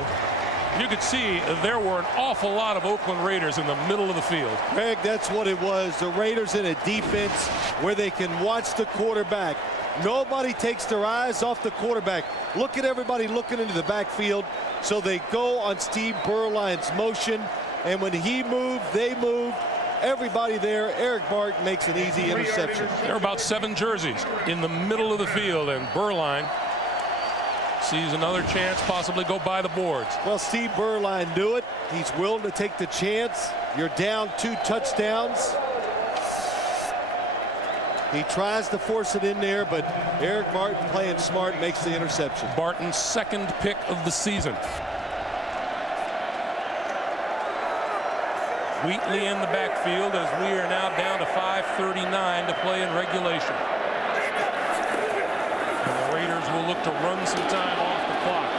you could see there were an awful lot of Oakland Raiders in the middle of the field. Greg, that's what it was. The Raiders in a defense where they can watch the quarterback. Nobody takes their eyes off the quarterback. Look at everybody looking into the backfield. So they go on Steve Burline's motion. And when he moved, they moved. Everybody there. Eric Barton makes an easy interception. There are about 7 jerseys in the middle of the field, and Burline sees another chance, possibly go by the boards. Well, Steve Burline knew it. He's willing to take the chance. You're down 2 touchdowns. He tries to force it in there, but Eric Barton, playing smart, makes the interception. Barton's second pick of the season. Wheatley in the backfield as we are now down to 5:39 to play in regulation. And the Raiders will look to run some time off the clock.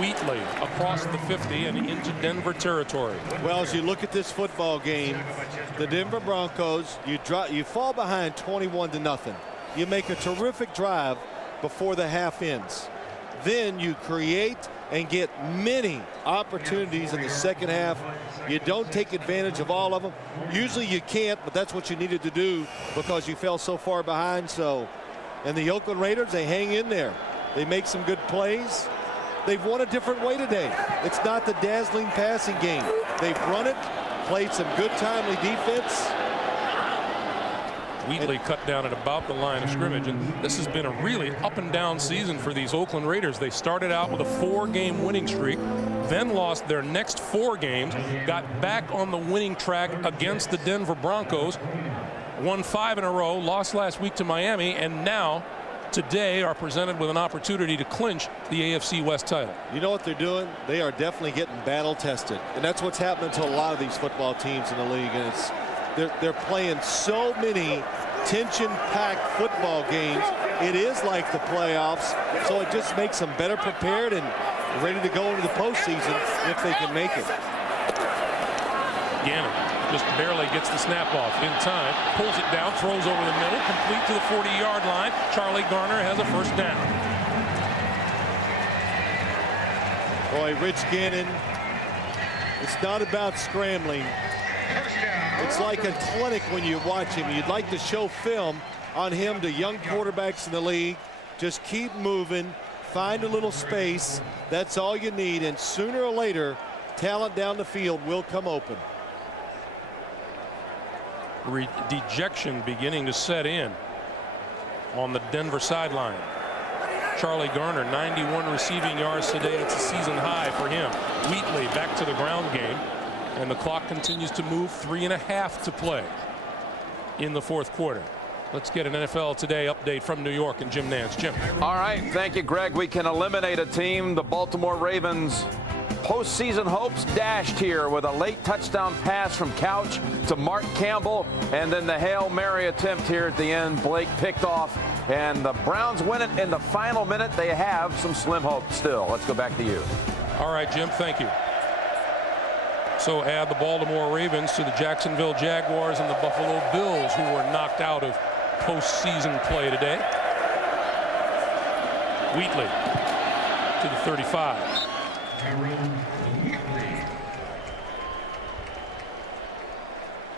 Wheatley across the 50 and into Denver territory. Well, as you look at this football game, the Denver Broncos, you fall behind 21-0. You make a terrific drive before the half ends. Then you create and get many opportunities in the second half. You don't take advantage of all of them. Usually you can't, but that's what you needed to do because you fell so far behind. And the Oakland Raiders, they hang in there. They make some good plays. They've won a different way today. It's not the dazzling passing game. They've run it, played some good timely defense. Wheatley cut down at about the line of scrimmage, and this has been a really up and down season for these Oakland Raiders. They started out with a 4-game winning streak, then lost their next 4 games, got back on the winning track against the Denver Broncos, won 5 in a row, lost last week to Miami, and now today are presented with an opportunity to clinch the AFC West title. You know what they're doing? They are definitely getting battle tested, and that's what's happening to a lot of these football teams in the league. And they're playing so many tension-packed football games. It is like the playoffs, so it just makes them better prepared and ready to go into the postseason if they can make it. Gannon just barely gets the snap off in time, pulls it down, throws over the middle, complete to the 40-yard line. Charlie Garner has a first down. Boy, Rich Gannon, it's not about scrambling. It's like a clinic when you watch him. You'd like to show film on him to young quarterbacks in the league. Just keep moving, find a little space. That's all you need, and sooner or later, talent down the field will come open. Dejection beginning to set in on the Denver sideline. Charlie Garner, 91 receiving yards today. It's a season high for him. Wheatley back to the ground game, and the clock continues to move. 3.5 to play in the fourth quarter. Let's get an NFL Today update from New York and Jim Nance. Jim. All right, thank you, Greg. We can eliminate a team. The Baltimore Ravens postseason hopes dashed here with a late touchdown pass from Couch to Mark Campbell, and then the Hail Mary attempt here at the end. Blake picked off, and the Browns win it in the final minute. They have some slim hope still. Let's go back to you. All right, Jim, thank you. So add the Baltimore Ravens to the Jacksonville Jaguars and the Buffalo Bills, who were knocked out of postseason play today. Wheatley to the 35.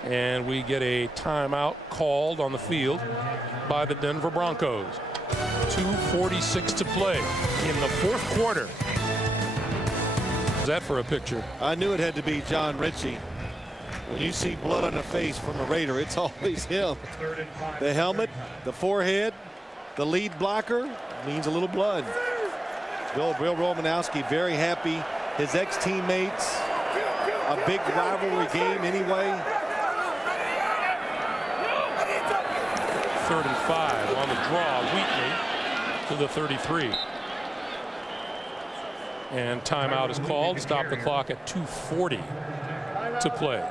And we get a timeout called on the field by the Denver Broncos. 2:46 to play in the fourth quarter. Is that for a picture? I knew it had to be John Ritchie. When you see blood on the face from a Raider, it's always him. The helmet, the forehead, the lead blocker means a little blood. Bill Romanowski very happy. His ex-teammates, a big rivalry game anyway. 3rd and 5 on the draw. Wheatley to the 33. And timeout is called. Stop the clock at 2:40 to play.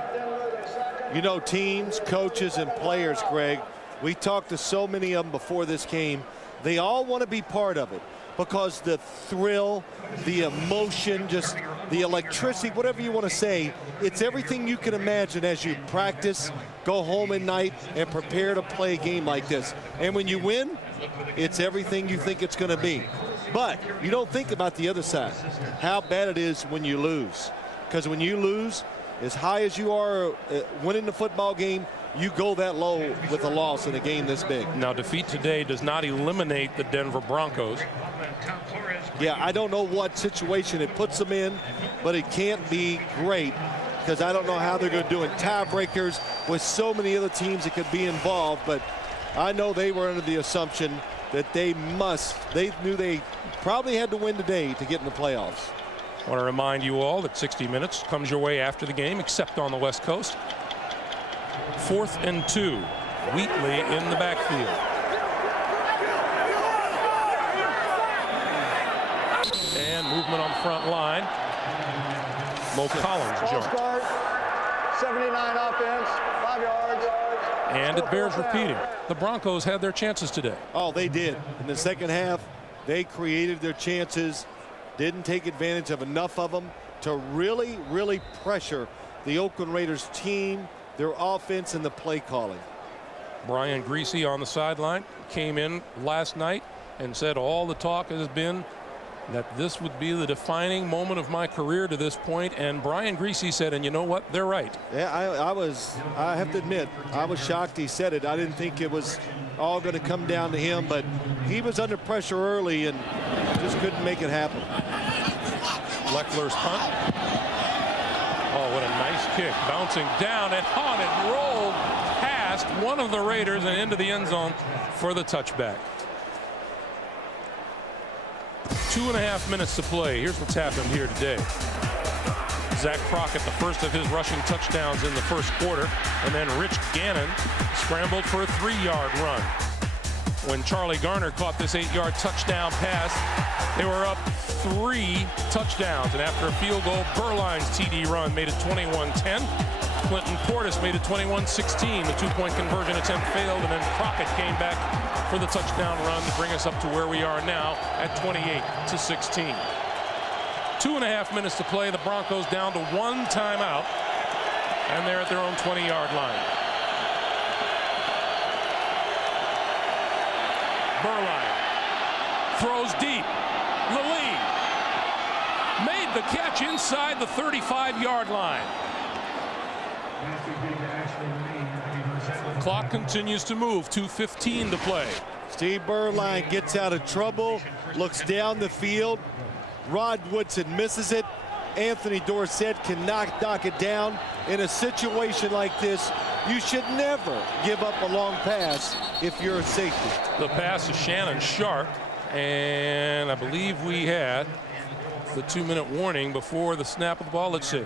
You know, teams, coaches, and players, Greg, we talked to so many of them before this game. They all want to be part of it because the thrill, the emotion, just the electricity, whatever you want to say, it's everything you can imagine as you practice, go home at night, and prepare to play a game like this. And when you win, it's everything you think it's going to be. But you don't think about the other side, how bad it is when you lose. Because when you lose, as high as you are winning the football game, you go that low with a loss in a game this big. Now, defeat today does not eliminate the Denver Broncos. Yeah, I don't know what situation it puts them in, but it can't be great because I don't know how they're going to do it. Tiebreakers with so many other teams that could be involved, but I know they were under the assumption that they knew they probably had to win today to get in the playoffs. I want to remind you all that 60 Minutes comes your way after the game, except on the West Coast. 4th and 2 Wheatley in the backfield. And movement on the front line. Mo Collins Ball jumped. start, 79 offense, 5 yards. And it bears repeating. The Broncos had their chances today. Oh, they did. In the second half, they created their chances, didn't take advantage of enough of them to really, really pressure the Oakland Raiders team, their offense, and the play calling. Brian Griese on the sideline came in last night and said all the talk has been that this would be the defining moment of my career to this point. And Brian Griese said, and you know what? They're right. Yeah, I have to admit, I was shocked he said it. I didn't think it was all going to come down to him, but he was under pressure early and just couldn't make it happen. Leckler's punt. Oh, what a nice kick. Bouncing down and on it, rolled past one of the Raiders and into the end zone for the touchback. 2.5 minutes to play. Here's what's happened here today. Zach Crockett, the first of his rushing touchdowns in the first quarter, and then Rich Gannon scrambled for a 3-yard run. When Charlie Garner caught this 8-yard touchdown pass, they were up 3 touchdowns. And after a field goal, Berline's TD run made it 21-10. Clinton Portis made it 21-16. The 2-point conversion attempt failed, and then Crockett came back for the touchdown run to bring us up to where we are now at 28-16. 2.5 minutes to play. The Broncos down to 1 timeout, and they're at their own 20-yard line. Berline throws deep. Lally made the catch inside the 35-yard line. Clock continues to move. 2:15 to play. Steve Berline gets out of trouble, looks down the field. Rod Woodson misses it. Anthony Dorsett can knock it down. In a situation like this, you should never give up a long pass if you're a safety. The pass is Shannon Sharp, and I believe we had the 2-minute warning before the snap of the ball. Let's see.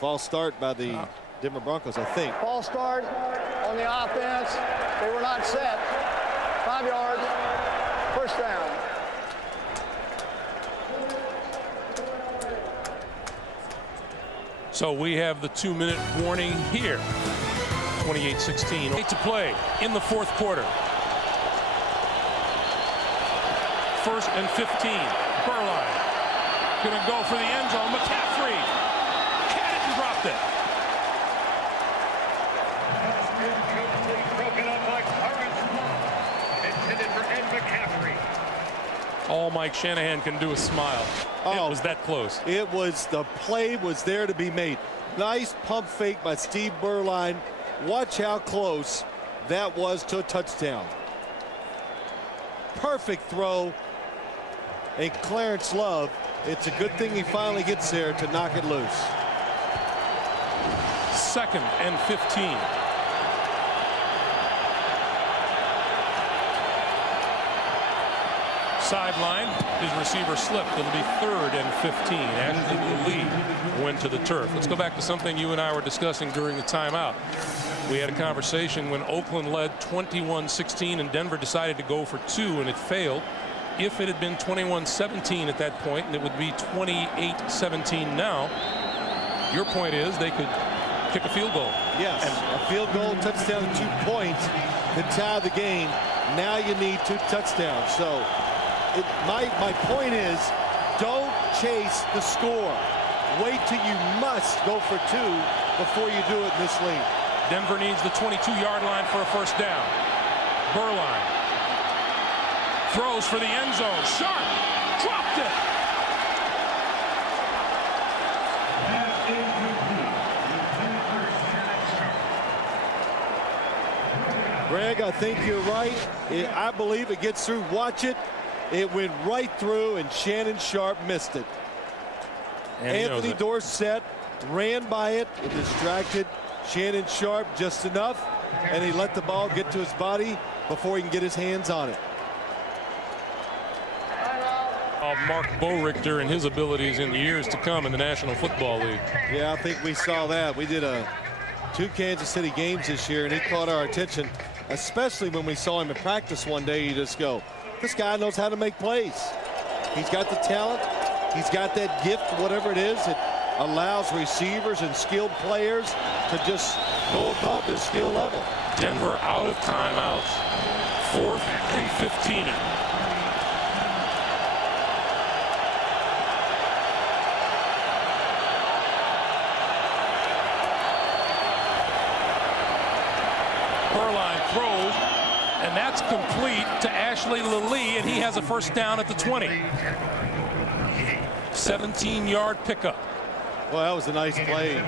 False start by the Denver Broncos, I think. False start on the offense. They were not set. 5 yards, first down. So we have the 2-minute warning here. 28-16. 8 to play in the fourth quarter. 1st and 15. Berline gonna go for the end zone. McCaffrey had it and dropped it. Broken up by Clarence Long. Intended for Ed McCaffrey. All Mike Shanahan can do is smile. Oh, it was that close. It was, the play was there to be made. Nice pump fake by Steve Berline. Watch how close that was to a touchdown. Perfect throw. And Clarence Love, it's a good thing he finally gets there to knock it loose. 2nd and 15. Sideline, his receiver slipped. It'll be 3rd and 15. Ashley Lee went to the turf. Let's go back to something you and I were discussing during the timeout. We had a conversation when Oakland led 21-16 and Denver decided to go for 2 and it failed. If it had been 21-17 at that point, and it would be 28-17 now, your point is they could kick a field goal. Yes, a field goal, touchdown, 2 points to tie the game. Now you need 2 touchdowns. So my point is, don't chase the score. Wait till you must go for 2 before you do it in this league. Denver needs the 22-yard line for a first down. Berline throws for the end zone. Sharp dropped it. Greg, I think you're right. I believe it gets through. Watch it. It went right through, and Shannon Sharp missed it. And Anthony Dorsett ran by it, distracted Shannon Sharp just enough, and he let the ball get to his body before he can get his hands on it. Mark Boerichter and his abilities in the years to come in the National Football League. Yeah, I think we saw that. We did a 2 Kansas City games this year, and he caught our attention, especially when we saw him in practice one day. You just go, this guy knows how to make plays. He's got the talent. He's got that gift, whatever it is, that allows receivers and skilled players to just go above their skill level. Denver out of timeouts. 4th and 15. Perline throws, and that's complete to Ashley Lilly, and he has a first down at the 20. 17-yard pickup. Well, that was a nice play.